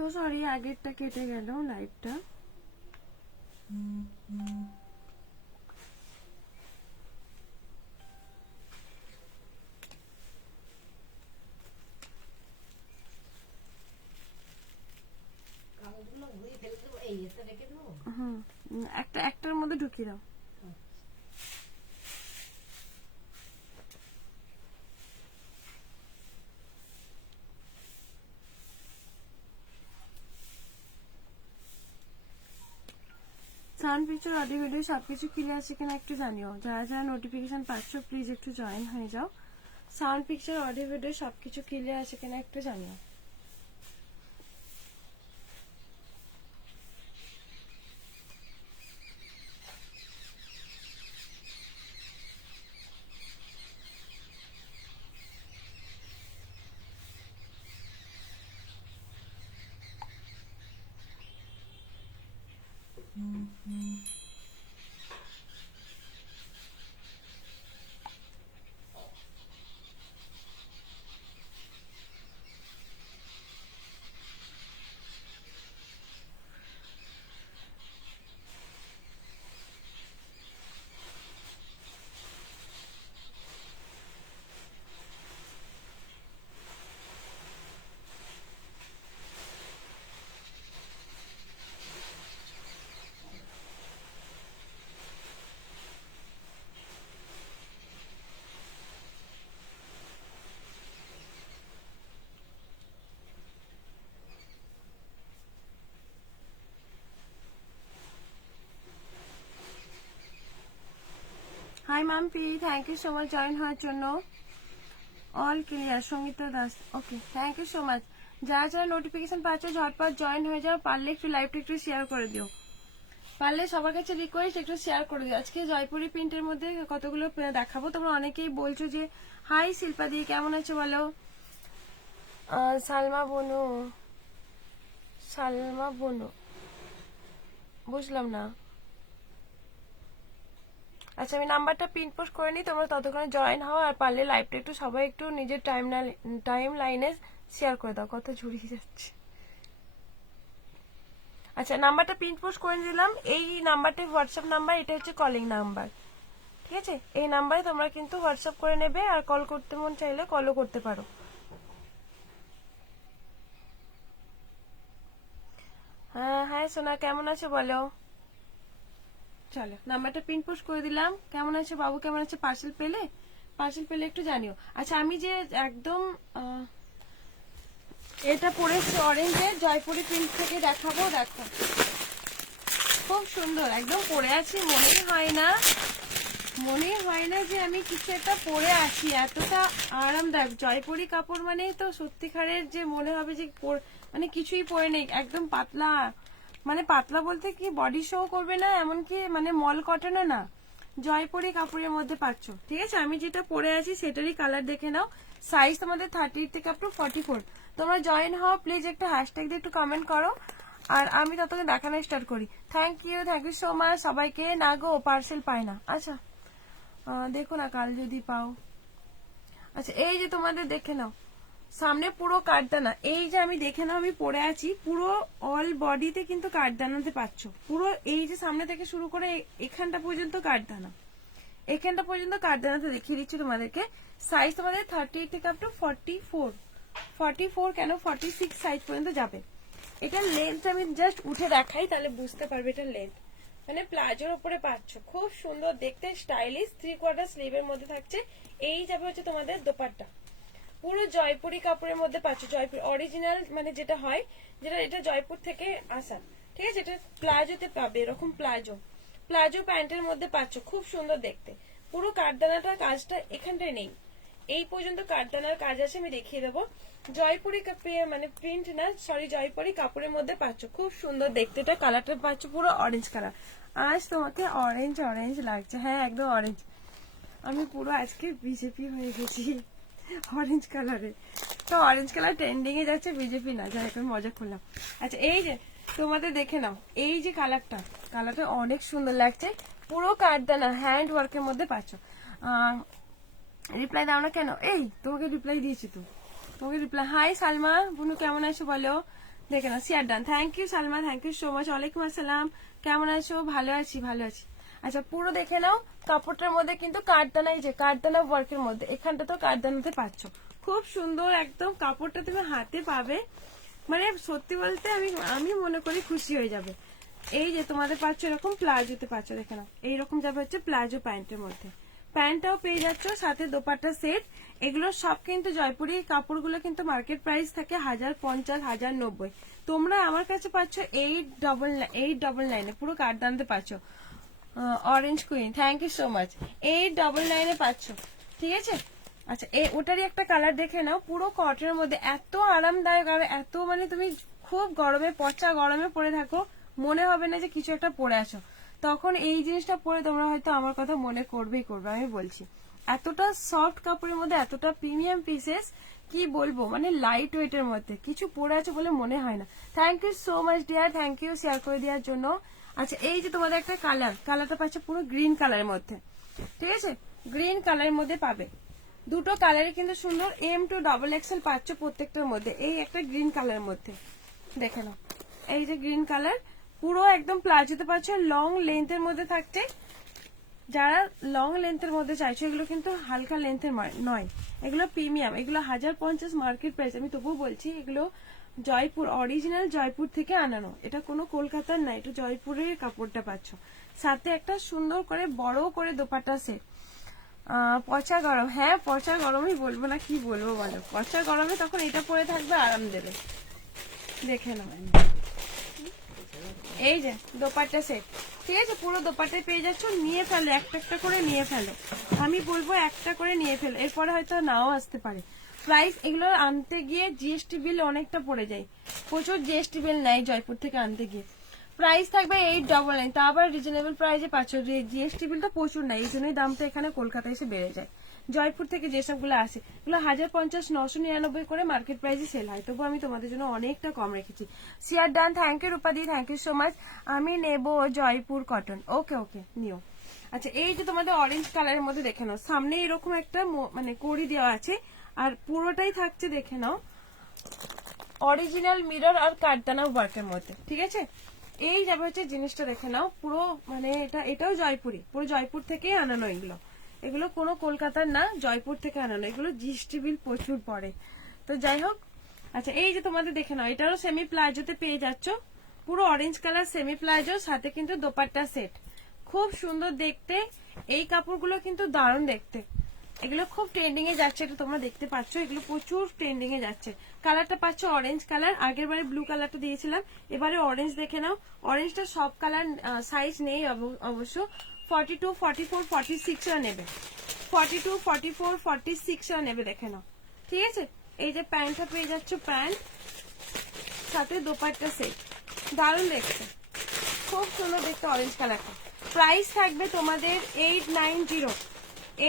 So sorry, আগেরটা কেটে গেল লাইভটা। একটার মধ্যে ঢুকিয়ে দাও। সাউন্ড পিকচার অডিও ভিডিও সবকিছু ক্লিয়ার আছে কিনা একটু জানিও। যারা যারা নোটিফিকেশন পাচ্ছ প্লিজ একটু জয়েন হয়ে যাও। সাউন্ড পিকচার অডিও ভিডিও সবকিছু ক্লিয়ার আছে কিনা একটু জানিও। Hi Mampi, thank you so much join হওয়ার জন্য। All clear, Sangita Das, okay thank you so much. যারা যারা নোটিফিকেশন পাচ্ছ ঝটপট জয়েন হয়ে যাও। পারলে একটু লাইভটা একটু শেয়ার করে দিও, পারলে সবার কাছে রিকোয়েস্ট একটু শেয়ার করে দিও। আজকে জয়পুরি প্রিন্টের মধ্যে কতগুলো দেখাবো। তোমরা অনেকেই বলছো যে হাই শিল্পা দি কেমন আছো বলো। সালমা বনু, সালমা বনু, বুঝলাম না। আচ্ছা আমি নাম্বারটা পিন পোস্ট করে নিই, তোমরা ততক্ষণে জয়েন হও। আর পারলে লাইভটা একটু সবাই একটু নিজের টাইম লাইনে শেয়ার করে দাও। কত ঝুড়িয়ে যাচ্ছে। আচ্ছা নাম্বারটা পিন পোস্ট করে দিলাম। এই নাম্বারটা হোয়াটসঅ্যাপ নাম্বার, এটা হচ্ছে কলিং নাম্বার, ঠিক আছে? এই নাম্বারে তোমরা কিন্তু হোয়াটসঅ্যাপ করে নেবে, আর কল করতে মন চাইলে কলও করতে পারো। হ্যাঁ হ্যাঁ সোনা কেমন আছো বলো। চলো নাম্বারটা পিন পোস্ট করে দিলাম। কেমন আছে বাবু, কেমন আছে? পার্সেল পেলে? পার্সেল পেলে একটু জানিও। আচ্ছা আমি যে একদম এটা পরেছি অরেঞ্জের জয়পুরি প্রিন্ট থেকে দেখাবো। দেখো খুব সুন্দর, একদম পরে আছি, মনেই হয় না যে আমি কিছু একটা পরে আছি। এতটা আরামদায়ক জয়পুরি কাপড় মানে তো সত্যিকারের যে মনে হবে যে মানে কিছুই পরে নেই, একদম পাতলা। মানে পাতলা বলতে কি বডি শো করবে না, এমনকি মানে মল কটনও না, জয়পুরি কাপড়ের মধ্যে পাচ্ছ, ঠিক আছে? আমি যেটা পরে আছি সেটারই কালার দেখে নাও। সাইজ তোমাদের 38 থেকে আপ টু 44। তোমরা জয়েন হও প্লিজ, একটু হ্যাশট্যাগ দিয়ে একটু কমেন্ট করো, আর আমি ততক্ষণ দেখানো স্টার্ট করি। থ্যাংক ইউ সো মাচ সবাইকে। না গো পার্সেল পাই না। আচ্ছা দেখো না কাল যদি পাও। আচ্ছা এই যে তোমাদের দেখে নাও সামনে পুরো কাঠদানা, এই যে আমি দেখে নাও আমি পরে আছি, পুরো অল বডিতে কিন্তু কাঠদানাতে পাচ্ছ। পুরো এই যে সামনে থেকে শুরু করে এখানটা পর্যন্ত কাঠদানা, এখানটা পর্যন্ত কাঠদানাতে দেখিয়ে দিচ্ছি তোমাদেরকে। সাইজ তোমাদের 38 থেকে আপ টু 44 কেন 46 সাইজ পর্যন্ত যাবে। এটার লেন্থ আমি জাস্ট উঠে দেখাই, তাহলে বুঝতে পারবে এটার লেন্থ। মানে প্লাজোর উপরে পাচ্ছ, খুব সুন্দর দেখতে, স্টাইলিশ 3/4 স্লিভের মধ্যে থাকছে। এই যাবে হচ্ছে তোমাদের দোপাট্টা, পুরো জয়পুরি কাপড়ের মধ্যে পাচ্ছ। জয়পুর অরিজিনাল মানে যেটা হয়, যেটা এটা জয়পুর থেকে আসা, ঠিক আছে? এটা প্লাজোতে পাবে, এরকম প্লাজো প্যান্টের মধ্যে পাচ্ছ, খুব সুন্দর দেখতে। পুরো কাঠদানাটার কাজটা এখানটায় নেই, এই পর্যন্ত কাঠদানার কাজ আছে, আমি দেখিয়ে দেবো। জয়পুরি মানে প্রিন্ট না, সরি জয়পুরি কাপড়ের মধ্যে পাচ্ছ, খুব সুন্দর দেখতে। এটা কালারটা পাচ্ছ পুরো অরেঞ্জ কালার। আজ তোমাকে অরেঞ্জ লাগছে, হ্যাঁ একদম অরেঞ্জ। আমি পুরো আজকে বিজেপি হয়ে গেছি অরেঞ্জ কালারে। তো অরেঞ্জ কালার ট্রেন্ডিং এ যাচ্ছে, বিজেপি না, যাই এখন মজা করলাম। আচ্ছা এই যে তোমাদের দেখে নাও, এই যে কালারটা অনেক সুন্দর লাগছে, পুরো কাঠদানা হ্যান্ড ওয়ার্কের মধ্যে পাচ্ছ। রিপ্লাই দাও না কেন? এই তোমাকে রিপ্লাই দিয়েছি তো, তোমাকে রিপ্লাই। হাই সালমা বুনু কেমন আছো বলো। দেখে না সিয়ার ডান। Thank you Salma, thank you so much. ওয়ালাইকুম আসসালাম, কেমন আছো? ভালো আছি, ভালো আছি। আচ্ছা পুরো দেখে নাও, কাপড়টার মধ্যে কিন্তু কাঠদানা, এই যে কাঠদানা ওয়ার্কের মধ্যে, এখানটা তো কাঠদানাতে পাচ্ছ, খুব সুন্দর একদম কাপড়টা তুমি হাতে পাবে, মানে সত্যি বলতে আমি মনে করি খুশি হয়ে যাবে। এই যে তোমাদের পাচ্ছ এরকম প্লাজোতে পাচ্ছ, দেখে নাও এইরকম যাবে হচ্ছে প্লাজো প্যান্টের মধ্যে, প্যান্টটাও পেয়ে যাচ্ছ, সাথে দোপাট্টা সেট। এগুলো সব কিন্তু জয়পুরি কাপড়গুলো কিন্তু মার্কেট প্রাইস থাকে 1050, 1090। তোমরা আমার কাছে পাচ্ছ 899, পুরো কাঠদানাতে পাচ্ছ। Orange queen, thank you so much. 899 পাচ্ছ, ঠিক আছে। আচ্ছা ওটারই একটা কালার দেখে নাও, পুরো কটনের মধ্যে, এত আরামদায়ক আর এত মানে তুমি খুব গরমে, পচা গরমে পরে থাকো, মনে হবে না যে কিছু একটা পরে আছো, তখন এই জিনিসটা পরে তোমরা হয়তো আমার কথা মনে করবেই করবে, আমি বলছি। এতটা সফট কাপড়ের মধ্যে এতটা প্রিমিয়াম পিসেস, কি বলবো, মানে লাইট ওয়েটের মধ্যে কিছু পরে আছে বলে মনে হয় না। Thank you so much dear, thank you share করে দেওয়ার জন্য। আচ্ছা এই যে তোমাদের একটা কালারটা পাচ্ছে পুরো গ্রিন কালারের মধ্যে, ঠিক আছে, গ্রিন কালারের মধ্যে পাবে। দুটো কালারই কিন্তু সুন্দর, M2 XXL পাচ্ছ প্রত্যেকটার মধ্যে। এই একটা গ্রিন কালারের মধ্যে দেখে নাও, এই যে গ্রিন কালার, পুরো একদম প্লাজোতে পাচ্ছ, লং লেন্থের মধ্যে থাকছে। যারা লং লেন্থের মধ্যে চাইছো, এগুলো কিন্তু হালকা লেন্থের নয়, এগুলো প্রিমিয়াম, এগুলো 1050 মার্কেট প্রাইস। আমি তবুও বলছি এগুলো জয়পুর, অরিজিনাল জয়পুর থেকে আনানো, এটা কোনো কলকাতার না, এটা জয়পুরের কাপড়টা পাচ্ছ। সাথে একটা সুন্দর করে বড় করে দোপাট্টা সেট। পচা গরম, হ্যাঁ পচা গরমই বলবো না, কি বলবো বলো, পচা গরমে তখন এটা পরে থাকবে, আরাম দেবে। দেখে নাও এই যে দোপাট্টা সেট, ঠিক আছে, পুরো দোপাট্টায় পেয়ে যাচ্ছ। নিয়ে ফেলো, একটা একটা করে নিয়ে ফেলো, আমি বলবো একটা করে নিয়ে ফেলো, এরপরে হয়তো নাও আসতে পারে। প্রাইস এগুলো আনতে গিয়ে জিএসটি বিল অনেকটা পড়ে যায়, প্রচুর জিএসটি বিল নেয় জয়পুর থেকে আনতে গিয়ে। প্রাইস থাকবে 899, তা আবার রিজনেবল প্রাইসে পাচ্ছ, জিএসটি বিলটা প্রচুর নেয়, এই জন্যই দামটা এখানে কলকাতায় এসে বেড়ে যায়। জয়পুর থেকে যেসবগুলো আসে এগুলো 1050, 999 করে মার্কেট প্রাইসে সেল হয়, তবু আমি তোমাদের জন্য অনেকটা কম রেখেছি। সিয়ার ডান, থ্যাংক ইউ রূপাদি, থ্যাংক ইউ সো মাচ। আমি নেব জয়পুর কটন, ওকে ওকে নিও। আচ্ছা এই যে তোমাদের অরেঞ্জ কালারের মধ্যে দেখে নাও, সামনে এরকম একটা মানে কড়ি দেওয়া আছে, আর পুরোটাই থাকছে দেখে নাও অরিজিনাল মিরর আর কাঠদানা ওয়ার্কের মধ্যে, ঠিক আছে। এই যাবে হচ্ছে জিনিসটা দেখে নাও, পুরো মানে এটাও জয়পুরি, পুরো জয়পুর থেকেই আনানো, এগুলো কোনো কলকাতার না, জয়পুর থেকে আনানো, এগুলো জিএসটি বিল প্রচুর পড়ে, তো যাই হোক। আচ্ছা এই যে তোমাদের দেখে নাও, এটারও সেমি প্লাজোতে পেয়ে যাচ্ছ, পুরো অরেঞ্জ কালার সেমি প্লাজো, সাথে কিন্তু দোপাট্টা সেট, খুব সুন্দর দেখতে। এই কাপড়গুলো কিন্তু দারুণ দেখতে, এগুলো খুব ট্রেন্ডিং এ যাচ্ছে, এটা তোমরা দেখতে পাচ্ছ, এগুলো প্রচুর ট্রেন্ডিং এ যাচ্ছে। কালারটা পাচ্ছ অরেঞ্জ কালার, আগের বারে ব্লু কালারটা দিয়েছিলাম, এবারে অরেঞ্জ দেখে নাও। অরেঞ্জটা সব কালার সাইজ নেই অবশ্য, 42, 44, 46 নেবে, 42, 44, 46 নেবে, দেখে নাও, ঠিক আছে। এই যে প্যান্টটা পেয়ে যাচ্ছ, প্যান্ট সাথে দোপাট্টা সেট, দারুণ দেখতে, খুব সুন্দর দেখতে অরেঞ্জ কালারটা। প্রাইস থাকবে তোমাদের 890,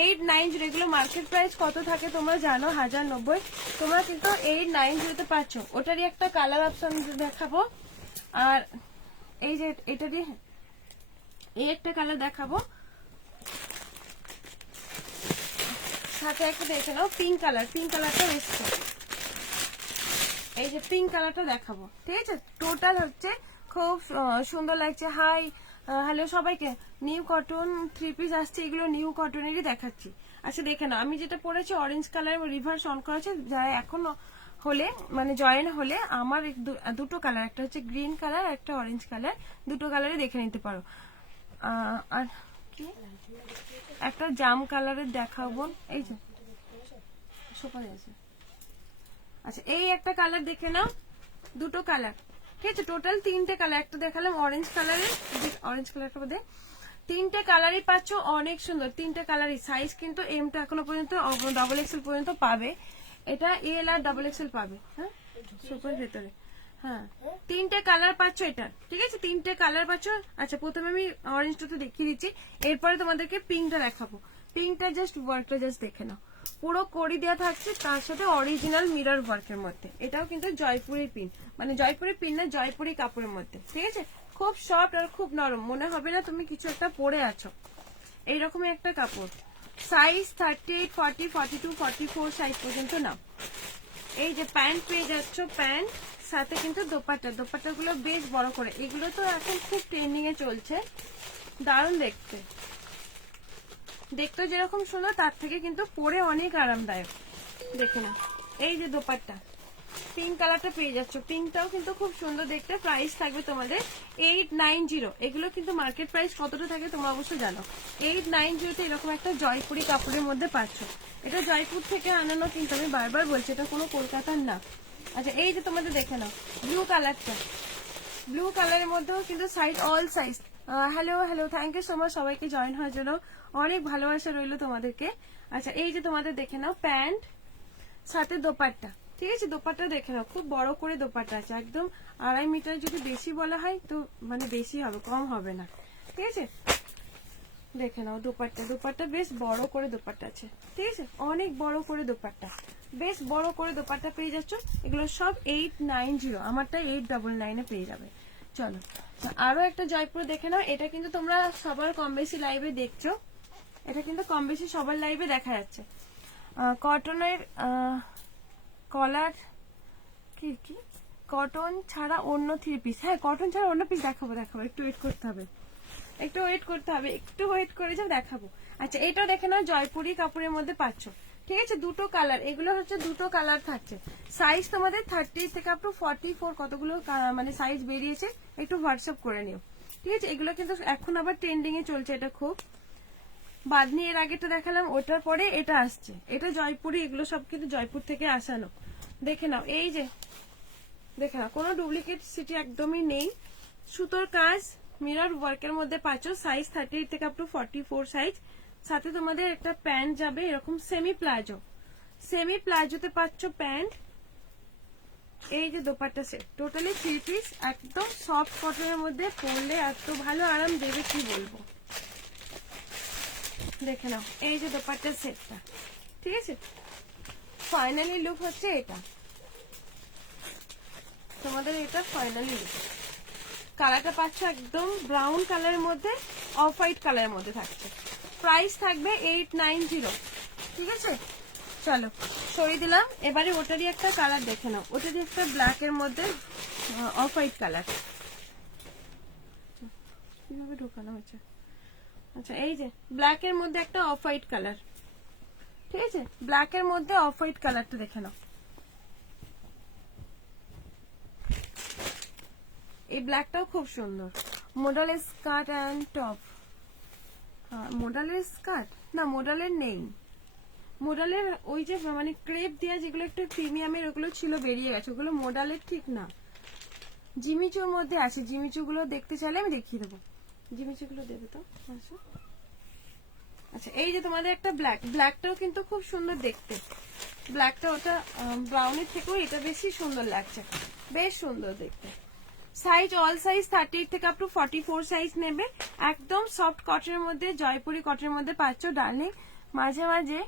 890। এগুলো মার্কেট প্রাইস কত থাকে তোমরা জানো, 1090, তোমরা কিন্তু 890 পাচ্ছ। ওটারই একটা কালার অপশন দেখাবো, আর এই যে এটারই এই একটা কালার দেখাবো, সাথে একটা দেখে নাও পিঙ্ক কালার, পিঙ্ক কালারটা এসছে, এই যে পিঙ্ক কালারটা দেখাবো, ঠিক আছে। টোটাল হচ্ছে খুব সুন্দর লাগছে। হাই হ্যালো সবাইকে, নিউ কটন 3 পিস আসছে, এগুলো নিউ কটনেরই দেখাচ্ছি। আচ্ছা দেখে নাও, আমি যেটা পরেছি অরেঞ্জ কালার, রিভার্স অন করেছে, যারা এখনো হলে মানে জয়েন হলে, আমার দুটো কালার, একটা হচ্ছে গ্রিন কালার, একটা অরেঞ্জ কালার, দুটো কালারে দেখে নিতে পারো। আর কি একটা জাম কালারের দেখাবো, এই যে সোফায় আছে। আচ্ছা এই একটা কালার দেখে নাও, দুটো কালার, ঠিক আছে, টোটাল 3টে কালার, একটা দেখালাম অরেঞ্জ কালারের, অরেঞ্জ কালারটা বোধ হয়, 3টে কালারই পাচ্ছ, অনেক সুন্দর 3টে কালারই। সাইজ কিন্তু M2 এখনো পর্যন্ত XXL পর্যন্ত পাবে, এটা এল আর XXL পাবে, হ্যাঁ সুপার ভেতরে, হ্যাঁ 3টে কালার পাচ্ছ এটা, ঠিক আছে, 3টে কালার পাচ্ছ। আচ্ছা প্রথমে আমি অরেঞ্জটা তো দেখিয়ে দিচ্ছি, এরপরে তোমাদেরকে পিঙ্কটা দেখাবো। পিঙ্কটা জাস্ট ওয়ার্কটা জাস্ট দেখে নাও, পুরো কড়ি দেওয়া থাকছে, তার সাথে অরিজিনাল মিরর ওয়ার্কের মধ্যে, এটাও কিন্তু জয়পুরের পিন, মানে জয়পুরের পিন না, জয়পুরি কাপড়ের মধ্যে, ঠিক আছে। খুব সফট আর খুব নরম, মনে হবে না তুমি কিছু একটা পরে আছো, এইরকমই একটা কাপড়। সাইজ 38, 40, 42, 44 সাইজ পর্যন্ত নাও। এই যে প্যান্ট পেয়ে যাচ্ছ, প্যান্ট সাথে কিন্তু দোপাট্টা গুলো বেশ বড় করে, এগুলো তো এখন খুব ট্রেন্ডিং এ চলছে, দারুণ দেখতে, দেখতে যেরকম সুন্দর তার থেকে কিন্তু পরে অনেক আরামদায়ক। দেখে না, এই যে দোপাট্টা পিঙ্ক কালারটা পেয়ে যাচ্ছ, পিঙ্কটাও কিন্তু খুব সুন্দর দেখতে। প্রাইস থাকবে তোমাদের 890। এগুলো কিন্তু মার্কেট প্রাইস কতটা থাকে তোমরা অবশ্যই জানো। 890 এরকম একটা জয়পুরি কাপড়ের মধ্যে পাচ্ছ। এটা জয়পুর থেকে আনানো, কিন্তু আমি বারবার বলছি এটা কোনো কলকাতার না। আচ্ছা, এই যে তোমাদের দেখে নাও ব্লু কালারটা, ব্লু কালারের মধ্যেও কিন্তু size, all size. Hello, thank you so much সবাইকে জয়েন হওয়ার জন্য, অনেক ভালোবাসা রইলো তোমাদেরকে। আচ্ছা, এই যে তোমাদের দেখে নাও প্যান্ট সাথে দোপাট্টা, ঠিক আছে? দোপাট্টা দেখে নাও, খুব বড় করে দোপাট্টা আছে, একদম 2.5 মিটার। যদি বেশি বলা হয় তো মানে বেশি হবে, কম হবে না, ঠিক আছে? দেখে নাও দোপাট্টা বেশ বড় করে দোপাট্টা আছে, ঠিক আছে? অনেক বড় করে দোপাট্টা, বেশ বড় করে দোপাট্টা পেয়ে যাচ্ছ। এগুলো সব 890, আমারটা 899 পেয়ে যাবে। চলো আরো একটা জয়পুর দেখে নাও। এটা কিন্তু তোমরা সবার কম বেশি লাইভে দেখছো, এটা কিন্তু কম বেশি সবার লাইভে দেখা যাচ্ছে। কটনের কলার, কি কটন ছাড়া অন্য 3 পিস। হ্যাঁ, কটন ছাড়া অন্য পিস দেখাবো, একটু ওয়েট করতে হবে, একটু ওয়েট করে যাও, দেখাবো। আচ্ছা, এটাও দেখে নাও জয়পুরি কাপড়ের মধ্যে পাচ্ছ, ঠিক আছে? দুটো কালার, এগুলো হচ্ছে দুটো কালার থাকছে। সাইজ তোমাদের 30 থেকে আপ টু 44 কতগুলো মানে সাইজ বেরিয়েছে, একটু হোয়াটসঅ্যাপ করে নিও, ঠিক আছে? এগুলো কিন্তু এখন আবার ট্রেন্ডিং এ চলছে, এটা খুব বাদনি। এর আগেটা দেখালাম, ওটার পরে এটা আসছে, এটা জয়পুরি। এগুলো সব কিন্তু জয়পুর থেকে আসানো। দেখে নাও, এই যে দেখে নাও, কোনো ডুপ্লিকেট সিটি একদমই নেই, সুতোর কাজ, মিরর ওয়ার্কের মধ্যে পাচ্ছ। সাইজ 38 থেকে আপ টু 44 সাইজ। সাথে তোমাদের একটা প্যান্ট যাবে এরকম সেমি প্লাজোতে পাচ্ছ প্যান্ট। এই যে দোপাট্টা সেট, টোটালি 3 পিস, একদম সফট কটনের মধ্যে, পরলে এত ভালো আরাম দেবে কি বলবো। দেখে নাও, এই যে দোপাট্টা সেটটা, ঠিক আছে? ফাইনালি লুক হচ্ছে এটা তোমাদের, এটা ফাইনালি লুক। কালারটা পাচ্ছ একদম ব্রাউন কালারের মধ্যে, অফ হোয়াইট কালারের মধ্যে থাকছে। প্রাইস থাকবে 890, ঠিক আছে? চলো সরিয়ে দিলাম। এবারে ওটারই একটা কালার দেখে নাও, ওটারই একটা ব্ল্যাক এর মধ্যে অফ হোয়াইট কালার, কিভাবে ঢোকানো হচ্ছে। আচ্ছা, এই যে ব্ল্যাক এর মধ্যে একটা অফ হোয়াইট কালার, ঠিক আছে? ব্ল্যাক এর মধ্যে অফ হোয়াইট কালারটা দেখে নাও। এই ব্ল্যাকটাও খুব সুন্দর। মোডালের স্কার্ট অ্যান্ড টপ, মোডালের স্কার্ট না, মোডালের নেই, মোডালের ওই যে মানে ক্রেপ দেওয়া যেগুলো একটু প্রিমিয়ামের, ওগুলো ছিল, বেরিয়ে গেছে, ওগুলো মোডালের ঠিক না। জিমিচুর মধ্যে আছে, জিমিচু গুলো দেখতে চাইলে আমি দেখিয়ে দেবো, জিমিচু গুলো দেবে তো। আচ্ছা, এই যে তোমাদের একটা ব্ল্যাকটাও কিন্তু খুব সুন্দর দেখতে, ব্ল্যাকটা ওটা ব্রাউনের থেকেও এটা বেশি সুন্দর লাগছে, বেশ সুন্দর দেখতে। সাইজ অল সাইজ 38 থেকে আপ টু 44 সাইজ নেবে। একদম সফট কটনের মধ্যে, জয়পুরি কটনের মধ্যে পাচ্ছ। ডার্লিং মাঝে মাঝে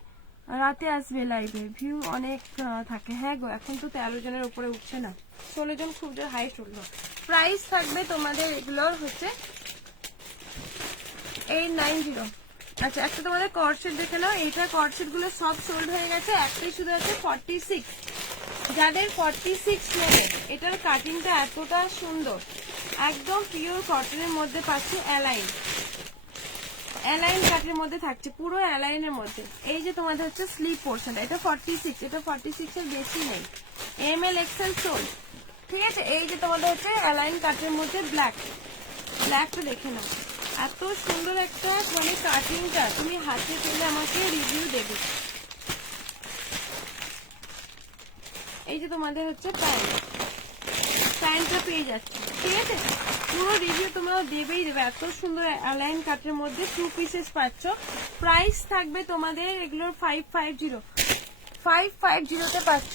রাতে আসবে লাইভে, ভিউ অনেক থাকে। হ্যাঁ গো, এখন তো 13 জনের উপরে উঠছে না, 16 জন খুব জোর হাইট উঠলো। প্রাইস থাকবে তোমাদের এগুলোর হচ্ছে 890। আচ্ছা, একটা তোমাদের কর্ডসেট দেখে নাও। এইটা কর্ডসেট গুলো সব সোল্ড হয়ে গেছে, একটাই শুধু আছে 46। যাদের 46 নেবে, এটার কাটিংটা এতটা সুন্দর, একদম পিওর কটনের মধ্যে পাচ্ছি। অ্যালাইন কাটের মধ্যে থাকছে, পুরো অ্যালাইনের মধ্যে। এই যে তোমাদের হচ্ছে স্লিপ পোর্শনটা, এটা 46, এটা 46 এর বেশি নেই, ML XL সোল্ড, ঠিক আছে? এই যে তোমাদের হচ্ছে অ্যালাইন কাটের মধ্যে ব্ল্যাকটা দেখে নাও, এত সুন্দর একটা মানে কাটিংটা, তুমি হাতে পেলে আমাকে রিভিউ দেবে। এই যে তোমাদের হচ্ছে প্যান্টটা পেয়ে যাচ্ছে, ঠিক আছে? পুরো রিভিউ তোমরা দেবে, এত সুন্দর অ্যালাইন কাটের মধ্যে 2 পিসেস পাচ্ছ। প্রাইস থাকবে তোমাদের এগুলোর 550 তে পাচ্ছ।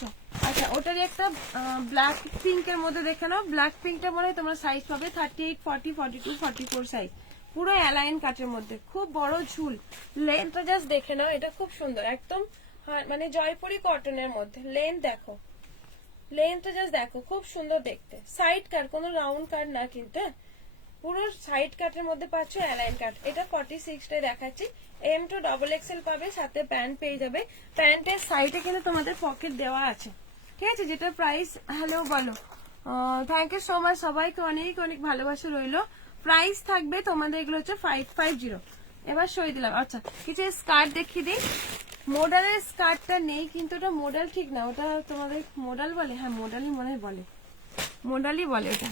আচ্ছা, ওটারই একটা ব্ল্যাক পিঙ্কের মধ্যে দেখে নাও। ব্ল্যাক পিঙ্কটা মনে হয় তোমরা সাইজ পাবে 38, 40, 42, 44 সাইজ, পুরো অ্যালাইন কাটের মধ্যে, খুব বড় ঝুল। লেন্থটা জাস্ট দেখে নাও, এটা খুব সুন্দর, একদম মানে জয়পুরি কটনের মধ্যে। লেন্থটা জাস্ট দেখো, খুব সুন্দর দেখতে। সাইড কাট, কোনো রাউন্ড কাট না কিন্তু, পুরো সাইড কাটের মধ্যে পাচ্ছ অ্যালাইন কাট। এটা 46টাই দেখাচ্ছি, M2 XXL পাবে, সাথে প্যান্ট পেয়ে যাবে। প্যান্টের সাইডে কিন্তু তোমাদের পকেট দেওয়া আছে, ঠিক আছে? যেটা প্রাইস, হ্যালো বলো, থ্যাংক ইউ সো মাচ, সবাইকে অনেক অনেক ভালোবাসা রইলো। প্রাইস থাকবে তোমাদের এগুলো হচ্ছে 550। এবার সই দিলাম। আচ্ছা কিছু স্কার্ট দেখিয়ে দিই। মডালের স্কার্টটা নেই, কিন্তু ওটা মডেল ঠিক না, ওটা তোমাদের মডেল বলে, হ্যাঁ মডেলই মনে হয় বলে, মডেলই বলে ওটা।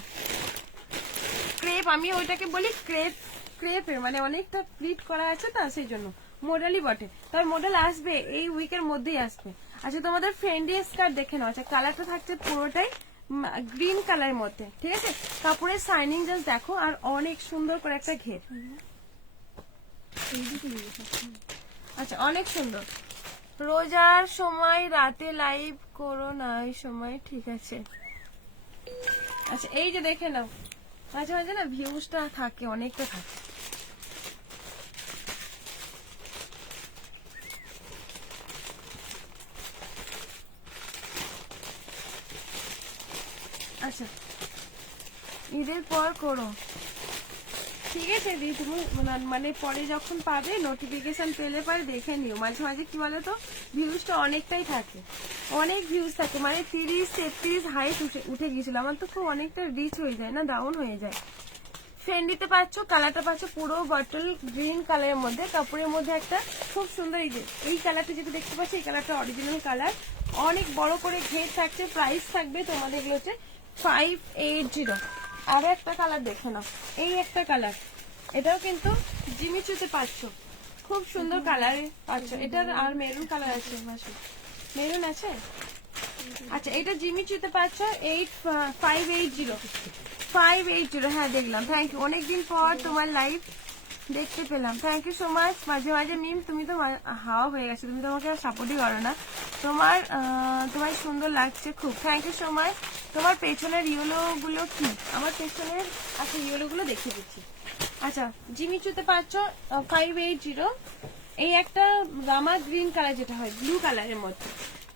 ক্রেপ, আমি ওইটাকে বলি ক্রেপ, ক্রেপের মানে অনেকটা প্লিট করা আছে তো সেই জন্য মডেলই বটে। তবে মডেল আসবে এই উইকের মধ্যেই আসবে। আচ্ছা তোমাদের ফ্রেন্ডলি স্কার্ট দেখে নাও। আচ্ছা কালারটা থাকছে পুরোটাই গ্রিন কালারের মধ্যে, ঠিক আছে। কাপড়ের শাইনিং জাস্ট দেখো, আর অনেক সুন্দর করে একটা ঘের। আচ্ছা অনেক সুন্দর। রোজার সময় রাতে লাইভ করো না এই সময়, ঠিক আছে। আচ্ছা এই যে দেখে নাও, মাঝে মাঝে না ভিউজটা থাকে, অনেকটা থাকে। আচ্ছা ঈদের পর করো, ঠিক আছে দি, তুমি মানে পরে যখন পাবে নোটিফিকেশন পেলে পরে দেখে নিও। মাঝে মাঝে কি বলতো ভিউজটা অনেকটাই থাকে, অনেক ভিউজ থাকে, মানে 30-33 হাইট উঠে গিয়েছিল আমার, তো খুব অনেকটা রিচ হয়ে যায় না, ডাউন হয়ে যায়। ফ্রেন্ডিতে পাচ্ছ, কালারটা পাচ্ছ পুরো বটল গ্রিন কালারের মধ্যে, কাপড়ের মধ্যে একটা খুব সুন্দর এই কালারটা যেটা দেখতে পাচ্ছ, এই কালারটা অরিজিনাল কালার, অনেক বড় করে ঘের থাকছে। প্রাইস থাকবে তোমাদের এগুলো হচ্ছে 580। আরো একটা কালার দেখে নাও, এই একটা কালার, এটাও কিন্তু জিমিচুতে পাচ্ছ, খুব সুন্দর কালার পাচ্ছ। এটার আর মেরুন কালার আছে, মেরুন আছে। আচ্ছা এটা জিমিচুতে পাচ্ছ 580। হ্যাঁ দেখলাম, থ্যাংক ইউ, অনেকদিন পর তোমার লাইভ দেখতে পেলাম, থ্যাংক ইউ সো মাচ। মাঝে মাঝে মিম তুমি তো হাওয়া হয়ে গেছে, তুমি তো আমাকে সাপোর্টই করো না। তোমার সুন্দর লাগছে খুব, থ্যাংক ইউ সো মাচ। তোমার পেছনের ইয়েলো গুলো কি? আমার পেছনের আচ্ছা ইয়েলো গুলো দেখিয়ে দিচ্ছি। আচ্ছা জিমিচুতে পাচ্ছ 580। এই একটা রামা গ্রিন কালার যেটা হয় ব্লু কালারের মধ্যে,